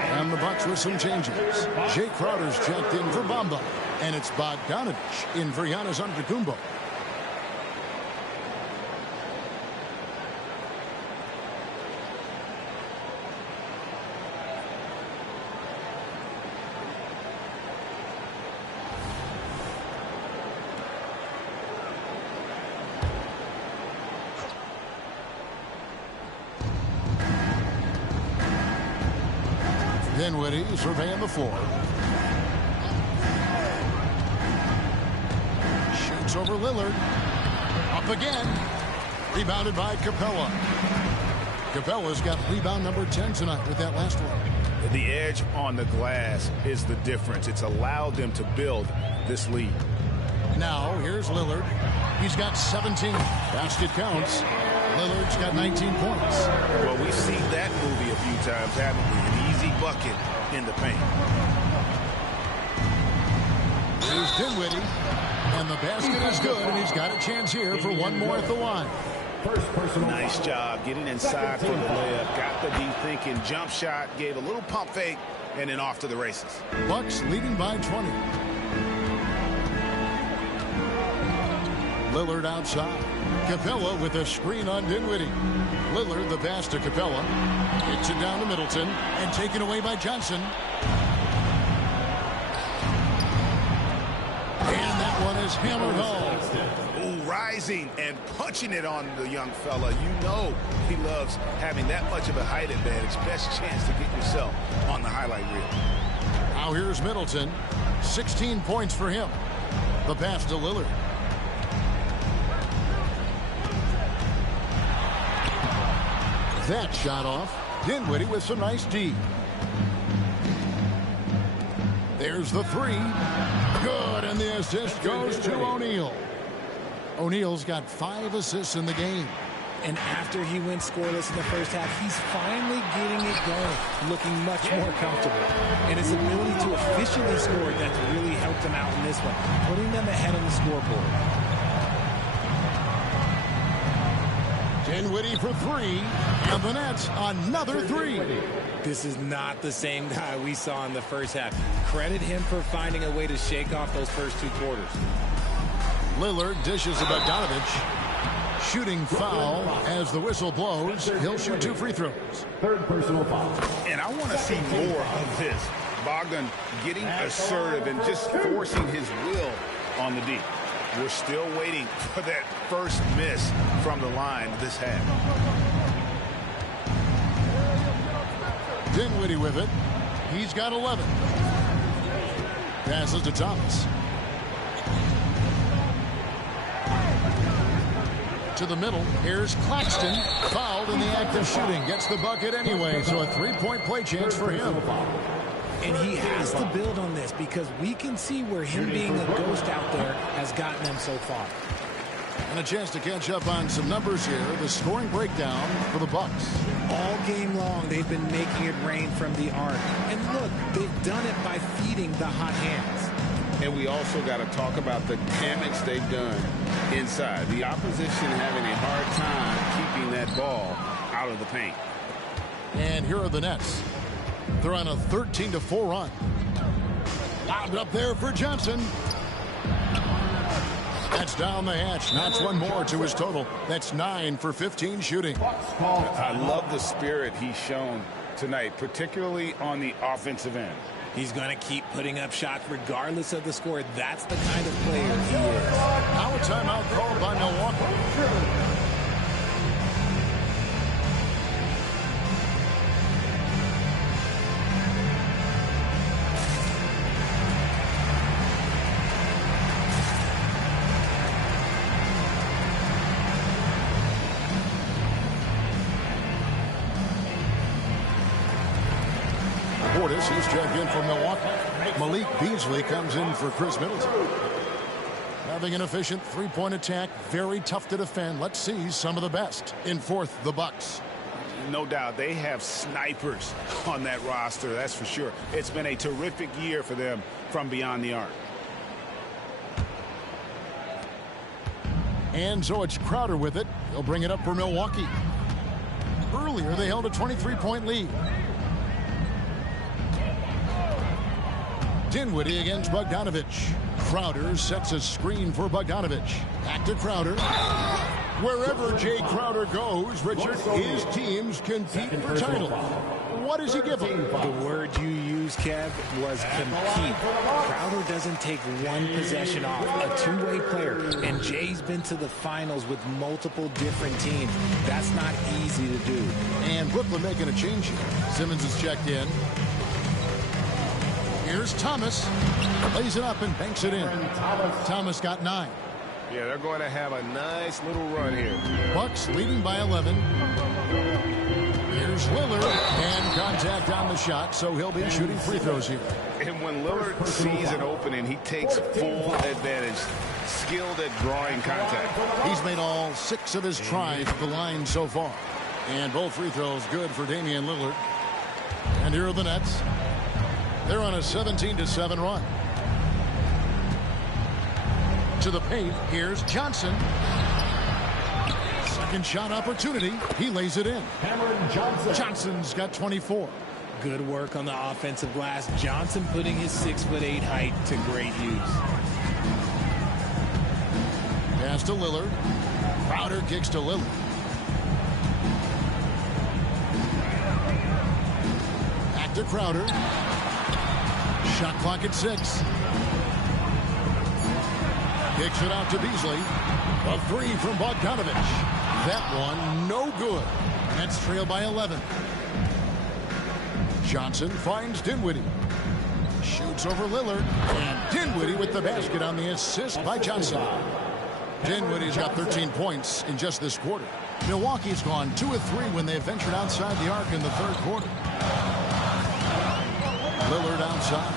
And the Bucks with some changes. Jay Crowder's checked in for Bamba. And it's Bogdanovich in for Giannis Antetokounmpo. Dinwiddie surveying the floor. Shoots over Lillard. Up again. Rebounded by Capella. Capella's got rebound number 10 tonight with that last one. The edge on the glass is the difference. It's allowed them to build this lead. Now, here's Lillard. He's got 17. Basket counts. Lillard's got 19 points. Well, we've seen that movie a few times, haven't we? An easy bucket in the paint. Here's Dinwiddie. And the basket is good, and he's got a chance here for one more at the line. Nice job getting inside for the layup. Got the deep thinking jump shot, gave a little pump fake, and then off to the races. Bucks leading by 20. Lillard outside. Capella with a screen on Dinwiddie. Lillard the pass to Capella. Hits it down to Middleton and taken away by Johnson. And that one is hammered home. Ooh, rising and punching it on the young fella. You know he loves having that much of a height advantage. Best chance to get yourself on the highlight reel. Now here's Middleton. 16 points for him. The pass to Lillard. That shot off. Dinwiddie with some nice D. There's the three. Good, and the assist goes to O'Neal. O'Neal's got 5 assists in the game. And after he went scoreless in the first half, he's finally getting it going, looking much more comfortable. And his ability to efficiently score, that's really helped him out in this one, putting them ahead on the scoreboard. Dinwiddie for 3, and the Nets another 3. This is not the same guy we saw in the first half. Credit him for finding a way to shake off those first 2 quarters. Lillard dishes to Bogdanovich. Shooting foul as the whistle blows. He'll shoot 2 free throws. Third personal foul. And I want to see more of this. Bogdan getting assertive and just forcing his will on the D. We're still waiting for that first miss from the line this half. Dinwiddie with it. He's got 11. Passes to Thomas. To the middle. Here's Claxton. Fouled in the act of shooting. Gets the bucket anyway, so a 3-point play chance for him. And he has to build on this because we can see where him being a ghost out there has gotten them so far. And a chance to catch up on some numbers here. The scoring breakdown for the Bucks. All game long, they've been making it rain from the arc. And look, they've done it by feeding the hot hands. And we also got to talk about the damage they've done inside. The opposition having a hard time keeping that ball out of the paint. And here are the Nets. They're on a 13-4 run. Lobbed up there for Johnson. That's down the hatch. Knocks one more to his total. That's 9 for 15 shooting. I love the spirit he's shown tonight, particularly on the offensive end. He's going to keep putting up shots regardless of the score. That's the kind of player he is. Now a timeout called by Milwaukee. He's checked in for Milwaukee. Malik Beasley comes in for Chris Middleton. Having an efficient 3-point attack, very tough to defend. Let's see some of the best. In fourth, the Bucks. No doubt they have snipers on that roster, that's for sure. It's been a terrific year for them from beyond the arc. And so it's Crowder with it. He'll bring it up for Milwaukee. Earlier, they held a 23-point lead. Dinwiddie against Bogdanovich. Crowder sets a screen for Bogdanovich. Back to Crowder. Wherever Jay Crowder goes, Richard, his teams compete for titles. What does he give them? The word you used, Kev, was compete. Crowder doesn't take one possession off. A two-way player. And Jay's been to the finals with multiple different teams. That's not easy to do. And Brooklyn making a change here. Simmons is checked in. Here's Thomas. Lays it up and banks it in. Thomas got 9. Yeah, they're going to have a nice little run here. Bucks leading by 11. Here's Lillard, and contact on the shot, so he'll be shooting free throws here. And when Lillard sees an opening, he takes full advantage. Skilled at drawing contact. He's made all 6 of his tries at the line so far. And both free throws good for Damian Lillard. And here are the Nets. They're on a 17-7 run. To the paint, here's Johnson. Second shot opportunity. He lays it in. Johnson's got 24. Good work on the offensive glass. Johnson putting his 6'8" height to great use. Pass to Lillard. Crowder kicks to Lillard. Back to Crowder. Shot clock at 6. Kicks it out to Beasley. A 3 from Bogdanovich. That one no good. Nets trail by 11. Johnson finds Dinwiddie. Shoots over Lillard. And Dinwiddie with the basket on the assist by Johnson. Dinwiddie's got 13 points in just this quarter. Milwaukee's gone 2 of 3 when they ventured outside the arc in the third quarter. Lillard outside.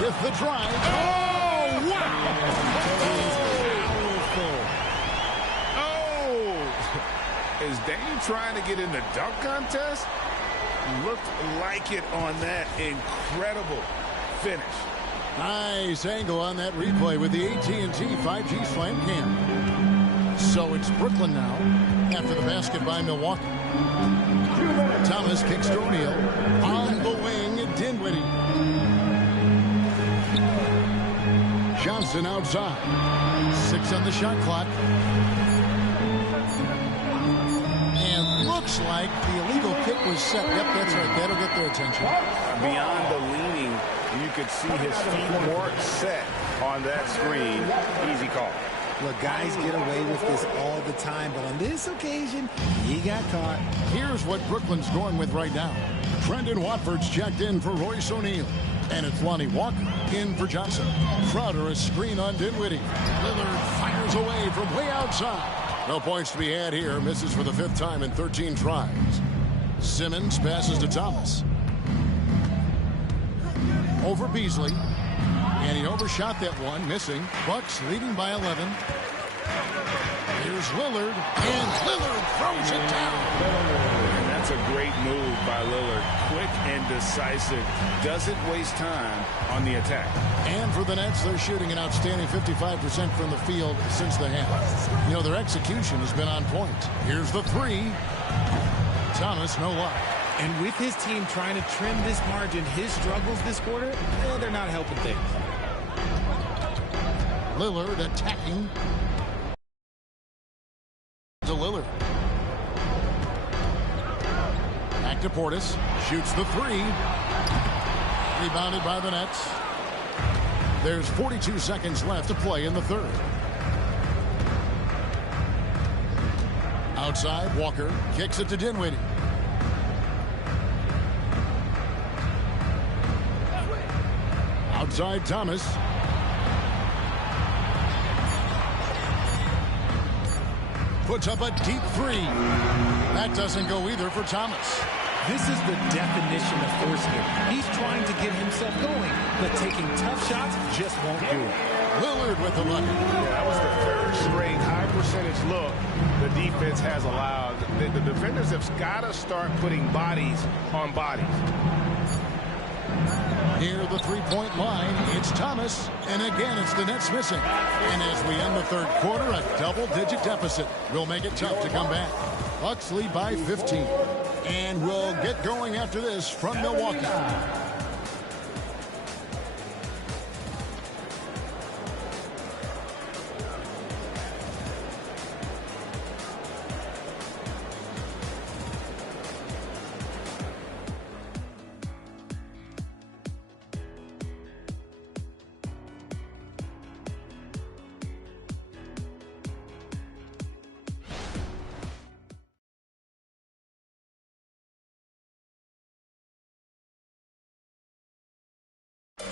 With the drive. Oh, wow! Oh! Is Dame trying to get in the dunk contest? Looked like it on that incredible finish. Nice angle on that replay with the AT&T 5G Slam Cam. So it's Brooklyn now after the basket by Milwaukee. Thomas kicks to O'Neal. On the wing, Dinwiddie. Johnson outside. 6 on the shot clock. And looks like the illegal pick was set. Yep, that's right. That'll get their attention. Beyond the leaning, you could see his feet weren't set on that screen. Easy call. Look, guys get away with this all the time, but on this occasion, he got caught. Here's what Brooklyn's going with right now. Trendon Watford's checked in for Royce O'Neal. And it's Lonnie Walker in for Johnson. Crowder a screen on Dinwiddie. Lillard fires away from way outside. No points to be had here. Misses for the 5th time in 13 tries. Simmons passes to Thomas. Over Beasley. And he overshot that one, missing. Bucks leading by 11. Here's Lillard. And Lillard throws it down. And that's a great move by Lillard. Quick and decisive. Doesn't waste time on the attack. And for the Nets, they're shooting an outstanding 55% from the field since the half. You know, their execution has been on point. Here's the 3. Thomas, no luck. And with his team trying to trim this margin, his struggles this quarter, they're not helping things. Lillard attacking. To Lillard. Back to Portis. Shoots the 3. Rebounded by the Nets. There's 42 seconds left to play in the third. Outside, Walker kicks it to Dinwiddie. Outside, Thomas. Puts up a deep 3. That doesn't go either for Thomas. This is the definition of forcing it. He's trying to get himself going, but taking tough shots just won't do it. Lillard with the bucket. Yeah, that was the 3rd straight high percentage look the defense has allowed. The defenders have got to start putting bodies on bodies. Near the 3-point line, it's Thomas. And again, it's the Nets missing. And as we end the third quarter, a double-digit deficit will make it tough to come back. Bucks lead by 15. And we'll get going after this from Milwaukee.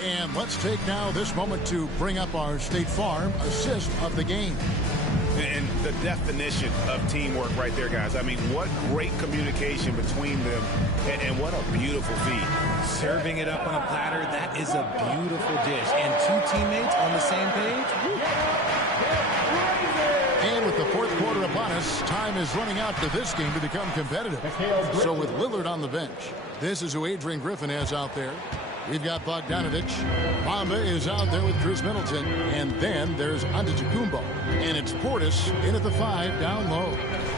And let's take now this moment to bring up our State Farm assist of the game. And the definition of teamwork right there, guys. I mean, what great communication between them, and what a beautiful feed. Serving it up on a platter, that is a beautiful dish. And two teammates on the same page. Woo. And with the fourth quarter upon us, time is running out for this game to become competitive. So with Lillard on the bench, this is who Adrian Griffin has out there. We've got Bogdanovich. Bamba is out there with Chris Middleton. And then there's Antetokounmpo. And it's Portis in at the 5 down low.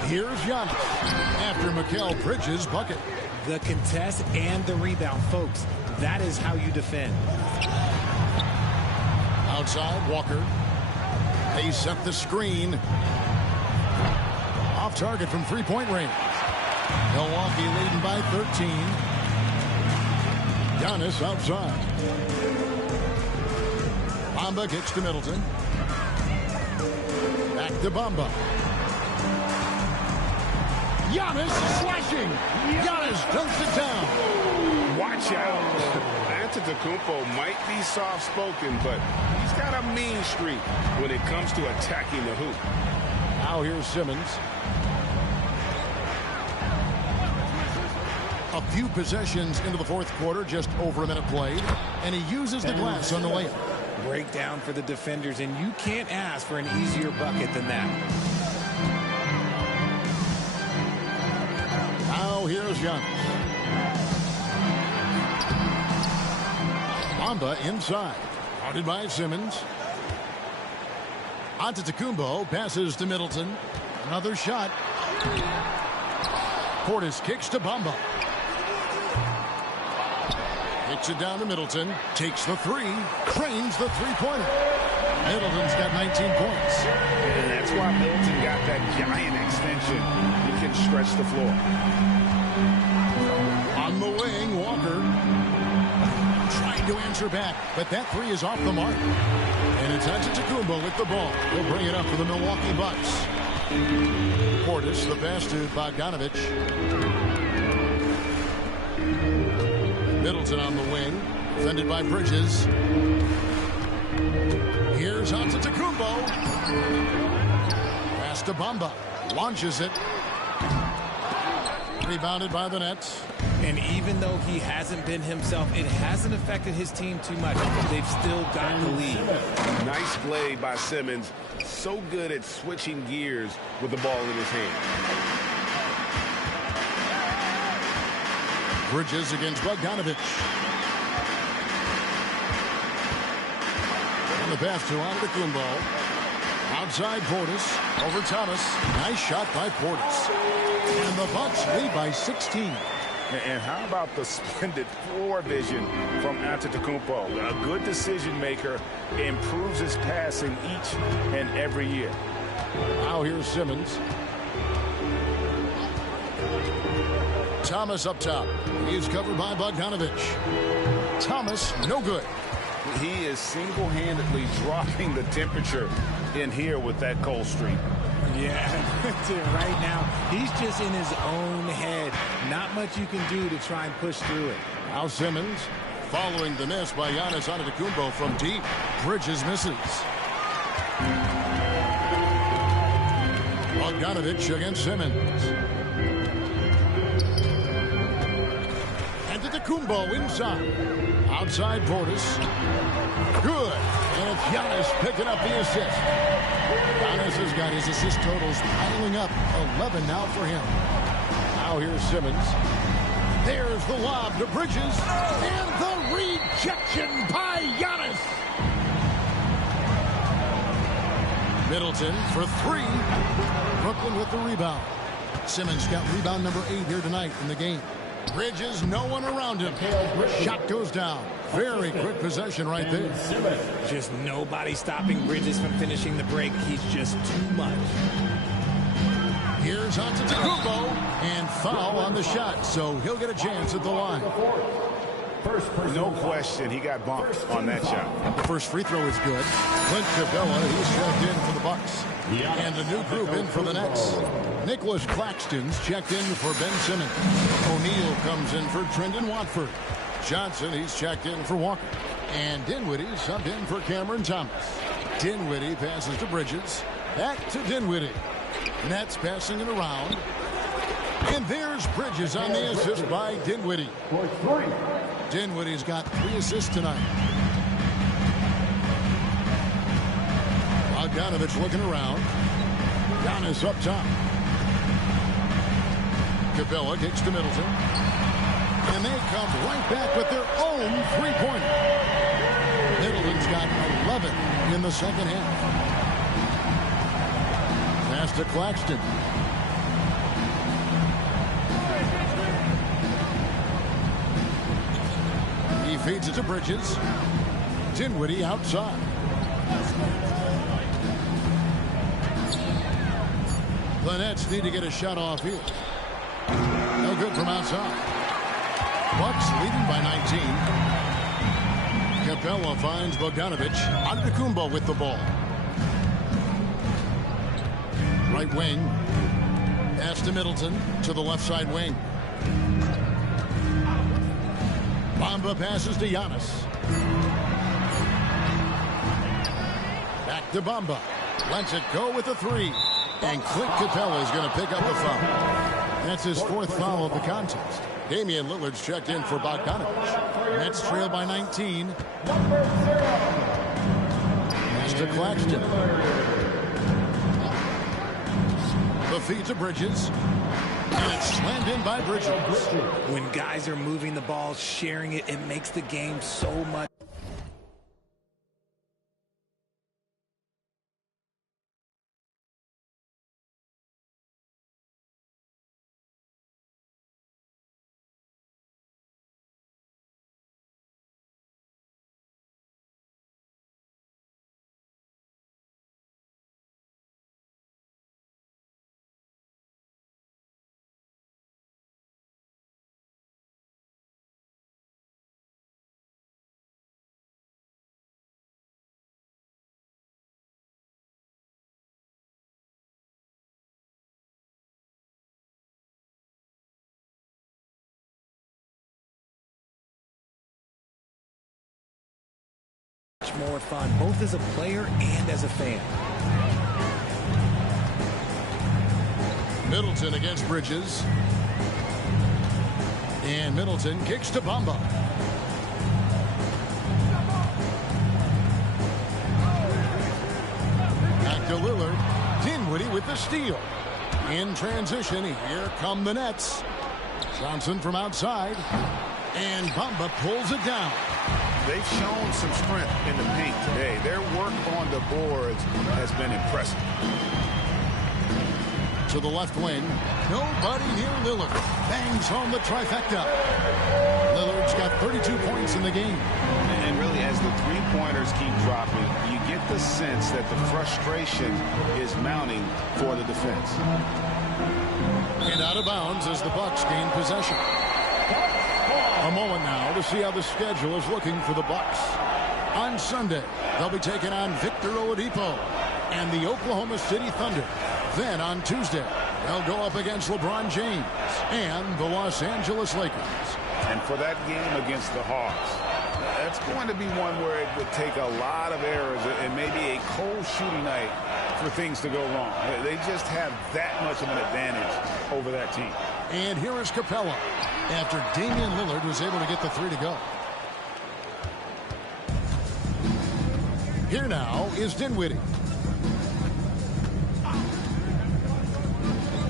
Here's Giannis after Mikal Bridges' bucket. The contest and the rebound, folks. That is how you defend. Outside, Walker. They set the screen. Off target from three-point range. Milwaukee leading by 13. Giannis outside. Bamba gets to Middleton. Back to Bamba. Giannis slashing. Giannis dunks it down. Watch out. Antetokounmpo might be soft-spoken, but he's got a mean streak when it comes to attacking the hoop. Now here's Simmons. A few possessions into the fourth quarter, just over a minute played, and he uses the glass on the layup. Breakdown for the defenders, and you can't ask for an easier bucket than that. Now here's Giannis. Bamba inside. Guarded by Simmons. Antetokounmpo passes to Middleton. Another shot. Portis kicks to Bamba. Kicks it down to Middleton. Takes the three. Trains the three-pointer. Middleton's got 19 points. And that's why Middleton got that giant extension. He can stretch the floor. On the wing, Walker. Trying to answer back, but that three is off the mark. And it's Antetokounmpo with the ball. He'll bring it up for the Milwaukee Bucks. Portis, the pass to Bogdanovich. Middleton on the wing, defended by Bridges. Here's Antetokounmpo. Pass to Bamba. Launches it. Rebounded by the Nets. And even though he hasn't been himself, it hasn't affected his team too much. They've still got the lead. Nice play by Simmons. So good at switching gears with the ball in his hand. Bridges against Bogdanovich. On the pass to Antetokounmpo. Outside Portis. Over Thomas. Nice shot by Portis. And the Bucks lead by 16. And how about the splendid floor vision from Antetokounmpo? A good decision maker, improves his passing each and every year. Now here's Simmons. Thomas up top. He's covered by Bogdanovich. Thomas, no good. He is single-handedly dropping the temperature in here with that cold streak. Yeah, right now, he's just in his own head. Not much you can do to try and push through it. Now Simmons, following the miss by Giannis Antetokounmpo from deep. Bridges misses. Bogdanovich against Simmons. Antetokounmpo inside. Outside Portis. Good. And it's Giannis picking up the assist. Giannis has got his assist totals piling up. 11 now for him. Now here's Simmons. There's the lob to Bridges. And the rejection by Giannis. Middleton for three. Brooklyn with the rebound. Simmons got rebound number 8 here tonight in the game. Bridges, no one around him. Shot goes down. Very quick possession right there. Just nobody stopping Bridges from finishing the break. He's just too much. Here's Antetokounmpo, and foul on the shot, so he'll get a chance at the line. No question, he got bumped on that shot. The first free throw is good. Clint Capella, he's checked in for the Bucks. And a new group in for the Nets. Nicholas Claxton's checked in for Ben Simmons. O'Neal comes in for Trendon Watford. Johnson, he's checked in for Walker. And Dinwiddie subbed in for Cameron Thomas. Dinwiddie passes to Bridges. Back to Dinwiddie. Nets passing it around. And there's Bridges on the assist by Dinwiddie. Dinwiddie's got 3 assists tonight. Bogdanovich looking around. Giannis up top. Capella kicks to Middleton. And they come right back with their own three-pointer. Middleton's got 11 in the second half. Pass to Claxton. He feeds it to Bridges. Dinwiddie outside. The Nets need to get a shot off here. No good from outside. Bucks leading by 19. Capella finds Bogdanovich. Antetokounmpo with the ball. Right wing. Pass to Middleton to the left side wing. Bamba passes to Giannis. Back to Bamba. Lets it go with a 3. And Clint Capella is going to pick up a foul. That's his 4th foul of the contest. Damian Lillard's checked in for Bogdanovich. Nets trail by 19. Pass to Claxton. The feed to Bridges. And it's slammed in by Bridges. When guys are moving the ball, sharing it, it makes the game so much. More fun, both as a player and as a fan. Middleton against Bridges. And Middleton kicks to Bamba. Back to Lillard. Dinwiddie with the steal. In transition, here come the Nets. Johnson from outside. And Bamba pulls it down. They've shown some strength in the paint today. Their work on the boards has been impressive. To the left wing. Nobody near Lillard. Bangs home the trifecta. Lillard's got 32 points in the game. And really, as the three-pointers keep dropping, you get the sense that the frustration is mounting for the defense. And out of bounds as the Bucks gain possession. A moment now to see how the schedule is looking for the Bucks. On Sunday, they'll be taking on Victor Oladipo and the Oklahoma City Thunder. Then on Tuesday, they'll go up against LeBron James and the Los Angeles Lakers. And for that game against the Hawks, that's going to be one where it would take a lot of errors and maybe a cold shooting night for things to go wrong. They just have that much of an advantage over that team. And here is Capella after Damian Lillard was able to get the 3 to go. Here now is Dinwiddie.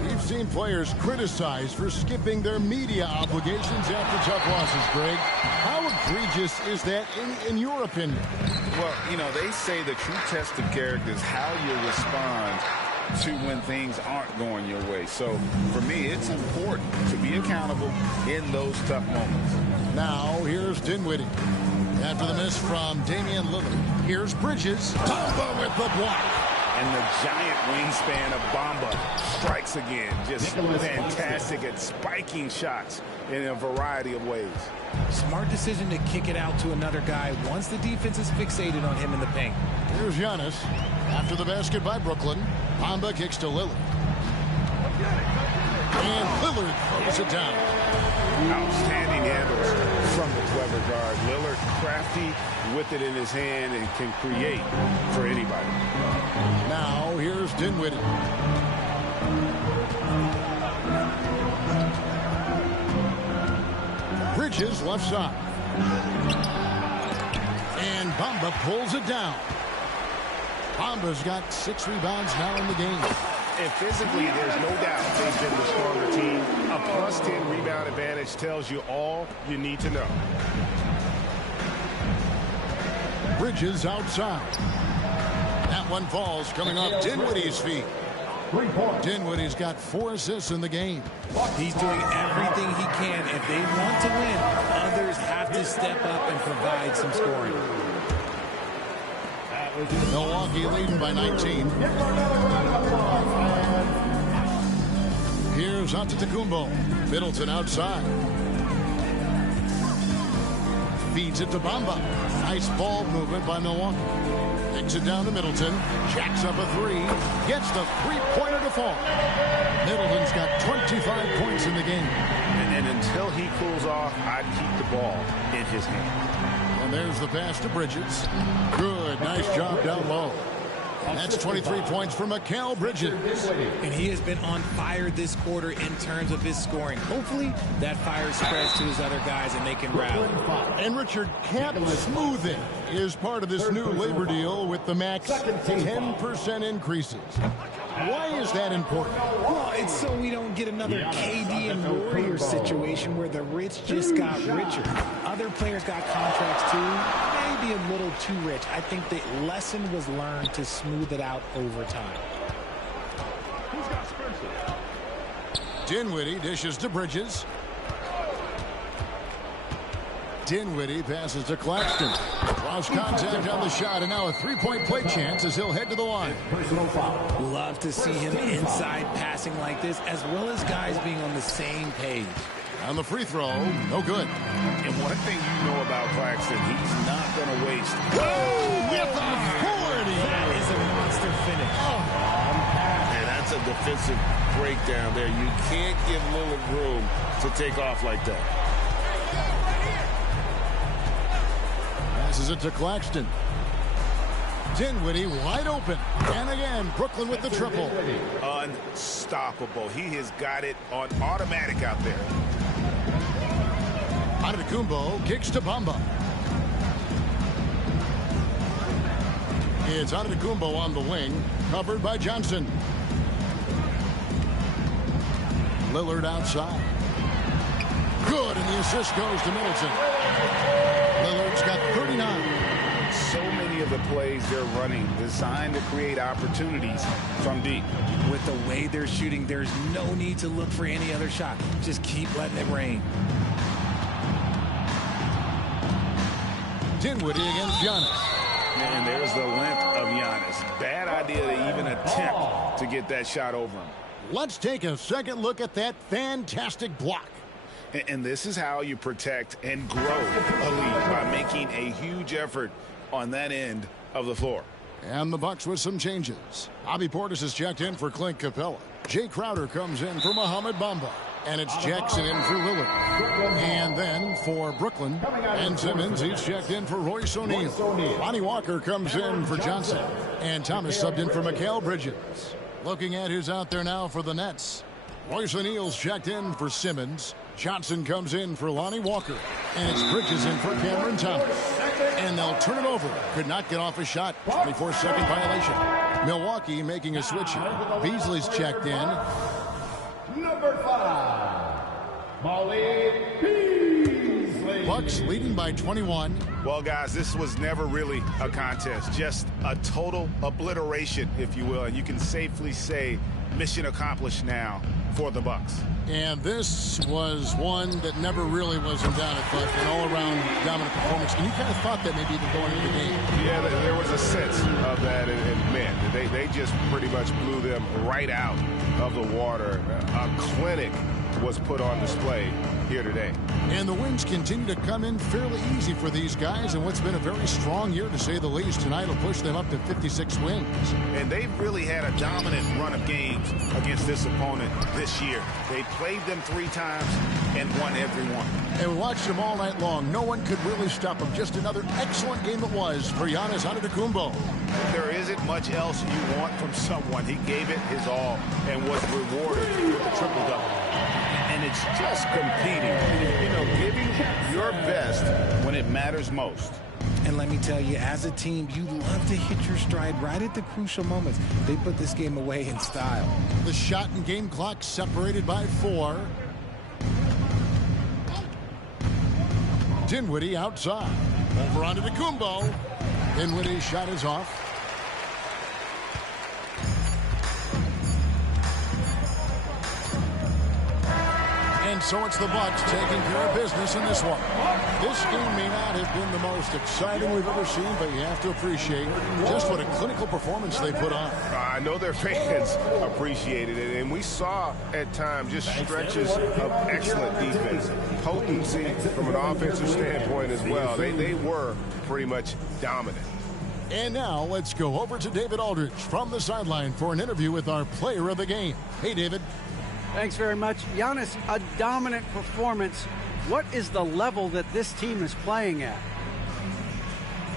We've seen players criticized for skipping their media obligations after tough losses, Greg. How egregious is that in your opinion? Well, you know, they say the true test of character is how you respond to when things aren't going your way. So for me, it's important to be accountable in those tough moments. Now here's Dinwiddie. After the miss from Damian Lillard, here's Bridges. Bamba with the block. And the giant wingspan of Bamba strikes again. Just fantastic at spiking shots in a variety of ways. Smart decision to kick it out to another guy once the defense is fixated on him in the paint. Here's Giannis. After the basket by Brooklyn, Bamba kicks to Lillard. And Lillard throws it down. Outstanding handles from the clever guard. Lillard crafty with it in his hand and can create for anybody. Now here's Dinwiddie. Bridges left side. And Bamba pulls it down. Bamba's got 6 rebounds now in the game. And physically, there's no doubt they've been the stronger team. A +10 rebound advantage tells you all you need to know. Bridges outside. That one falls coming off Dinwiddie's feet. Dinwiddie's got 4 assists in the game. He's doing everything he can. If they want to win, others have to step up and provide some scoring. Milwaukee leading by 19. Here's Antetokounmpo. Middleton outside. Feeds it to Bamba. Nice ball movement by Milwaukee. Takes it down to Middleton. Jacks up a 3. Gets the three-pointer to fall. Middleton's got 25 points in the game. And until he cools off, I'd keep the ball in his hand. And there's the pass to Bridges. Good. Nice job down low. That's 23 points for Mikal Bridges. And he has been on fire this quarter in terms of his scoring. Hopefully, that fire spreads to his other guys and they can rally. And Richard, cap smoothing is part of this new labor deal with the max 10% increases. Why is that important? Well, it's so we don't get another KD and Warriors situation where the rich just got richer. Other players got contracts too, maybe a little too rich. I think the lesson was learned to smooth it out over time. Dinwiddie dishes to Bridges. Dinwiddie passes to Claxton. Lost contact on the shot, and now a three-point play chance as he'll head to the line. Love to see him inside passing like this, as well as guys being on the same page. On the free throw, no good. And one thing you know about Claxton, he's not going to waste. Oh, with authority! That is a monster finish. And that's a defensive breakdown there. You can't give Lillard room to take off like that. Passes it to Claxton. Dinwiddie wide open. And again, Brooklyn with the triple. Unstoppable. He has got it on automatic out there. Antetokounmpo kicks to Bamba. It's Antetokounmpo on the wing, covered by Johnson. Lillard outside. Good, and the assist goes to Middleton. Lillard's got 39. So many of the plays they're running designed to create opportunities from deep. With the way they're shooting, there's no need to look for any other shot. Just keep letting it rain. Dinwiddie against Giannis. And there's the length of Giannis. Bad idea to even attempt to get that shot over him. Let's take a second look at that fantastic block. And this is how you protect and grow a lead, by making a huge effort on that end of the floor. And the Bucks with some changes. Bobby Portis is checked in for Clint Capella. Jay Crowder comes in for Mohamed Bamba. And it's Jackson in for Lillard. And then for Brooklyn, Ben Simmons, he's checked in for Royce O'Neal. Lonnie Walker comes in for Johnson. And Thomas subbed in for Mikal Bridges. Looking at who's out there now for the Nets. Royce O'Neal's checked in for Simmons. Johnson comes in for Lonnie Walker. And it's Bridges in for Cameron Thomas. And they'll turn it over. Could not get off a shot. 24-second violation. Milwaukee making a switch here. Beasley's checked in. Number 5, Molly Beasley. Bucks leading by 21. Well, guys, this was never really a contest. Just a total obliteration, if you will. And you can safely say mission accomplished now for the Bucks. And this was one that never really was in doubt, but an all-around dominant performance. And you kind of thought that maybe even going into the game. Yeah, there was a sense of that. And man, they just pretty much blew them right out of the water. A clinic was put on display here today. And the wins continue to come in fairly easy for these guys, and what's been a very strong year, to say the least. Tonight will push them up to 56 wins. And they've really had a dominant run of games against this opponent this year. They played them 3 times and won every one. And we watched them all night long. No one could really stop them. Just another excellent game it was for Giannis Antetokounmpo. There isn't much else you want from someone. He gave it his all and was rewarded with a triple-double. And it's just competing, you know, giving your best when it matters most. And let me tell you, as a team, you love to hit your stride right at the crucial moments. They put this game away in style. The shot and game clock separated by 4. Dinwiddie outside. Over onto Antetokounmpo. Dinwiddie's shot is off. And so it's the Bucks taking care of business in this one. This game may not have been the most exciting we've ever seen, but you have to appreciate just what a clinical performance they put on. I know their fans appreciated it, and we saw at times just stretches of excellent defense, potency from an offensive standpoint as well. They were pretty much dominant. And now let's go over to David Aldridge from the sideline for an interview with our player of the game. Hey, David. Thanks very much. Giannis, a dominant performance. What is the level that this team is playing at?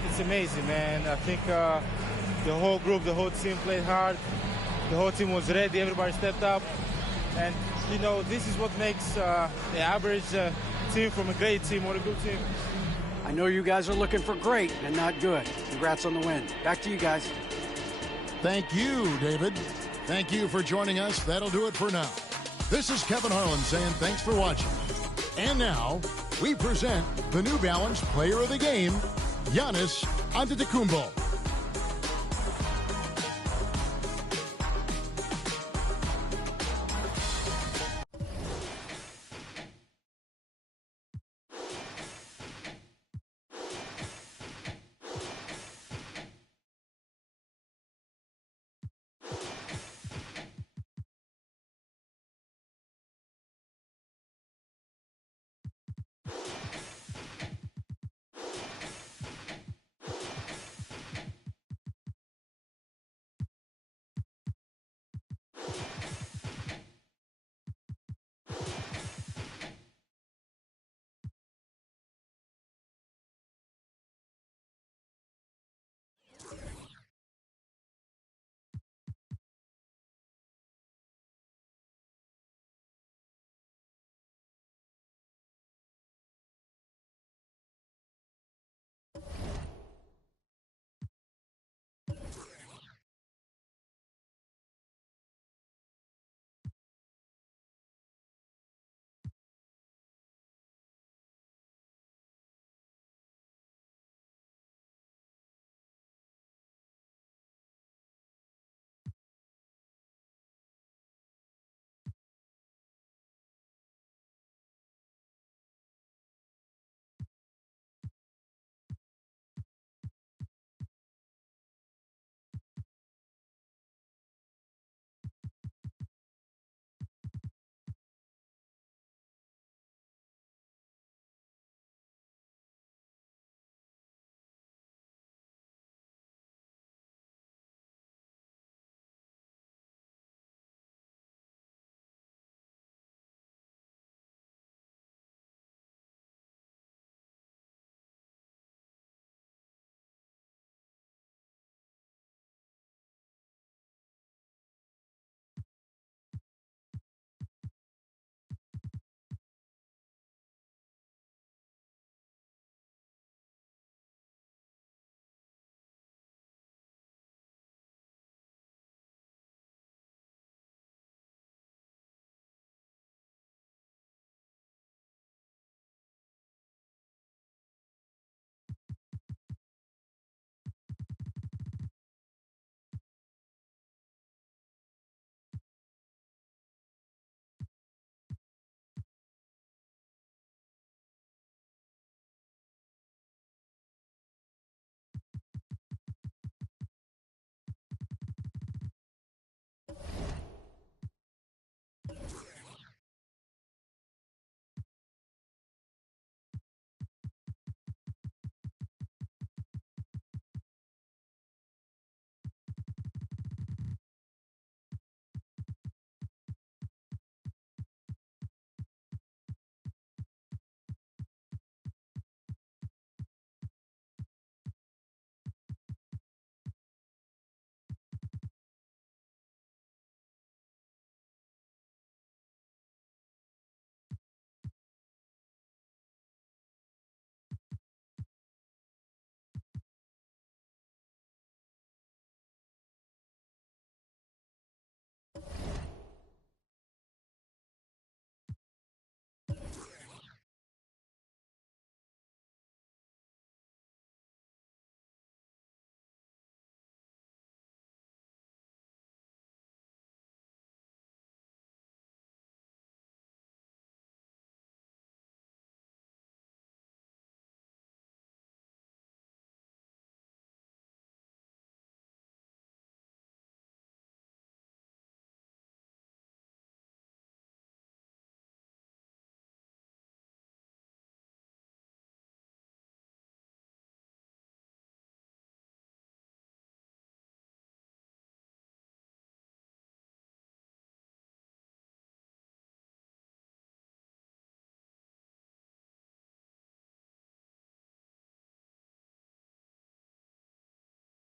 It's amazing, man. I think the whole group, the whole team played hard. The whole team was ready. Everybody stepped up. And, you know, this is what makes the average team from a great team or a good team. I know you guys are looking for great and not good. Congrats on the win. Back to you guys. Thank you, David. Thank you for joining us. That'll do it for now. This is Kevin Harlan saying thanks for watching. And now, we present the New Balance Player of the Game, Giannis Antetokounmpo.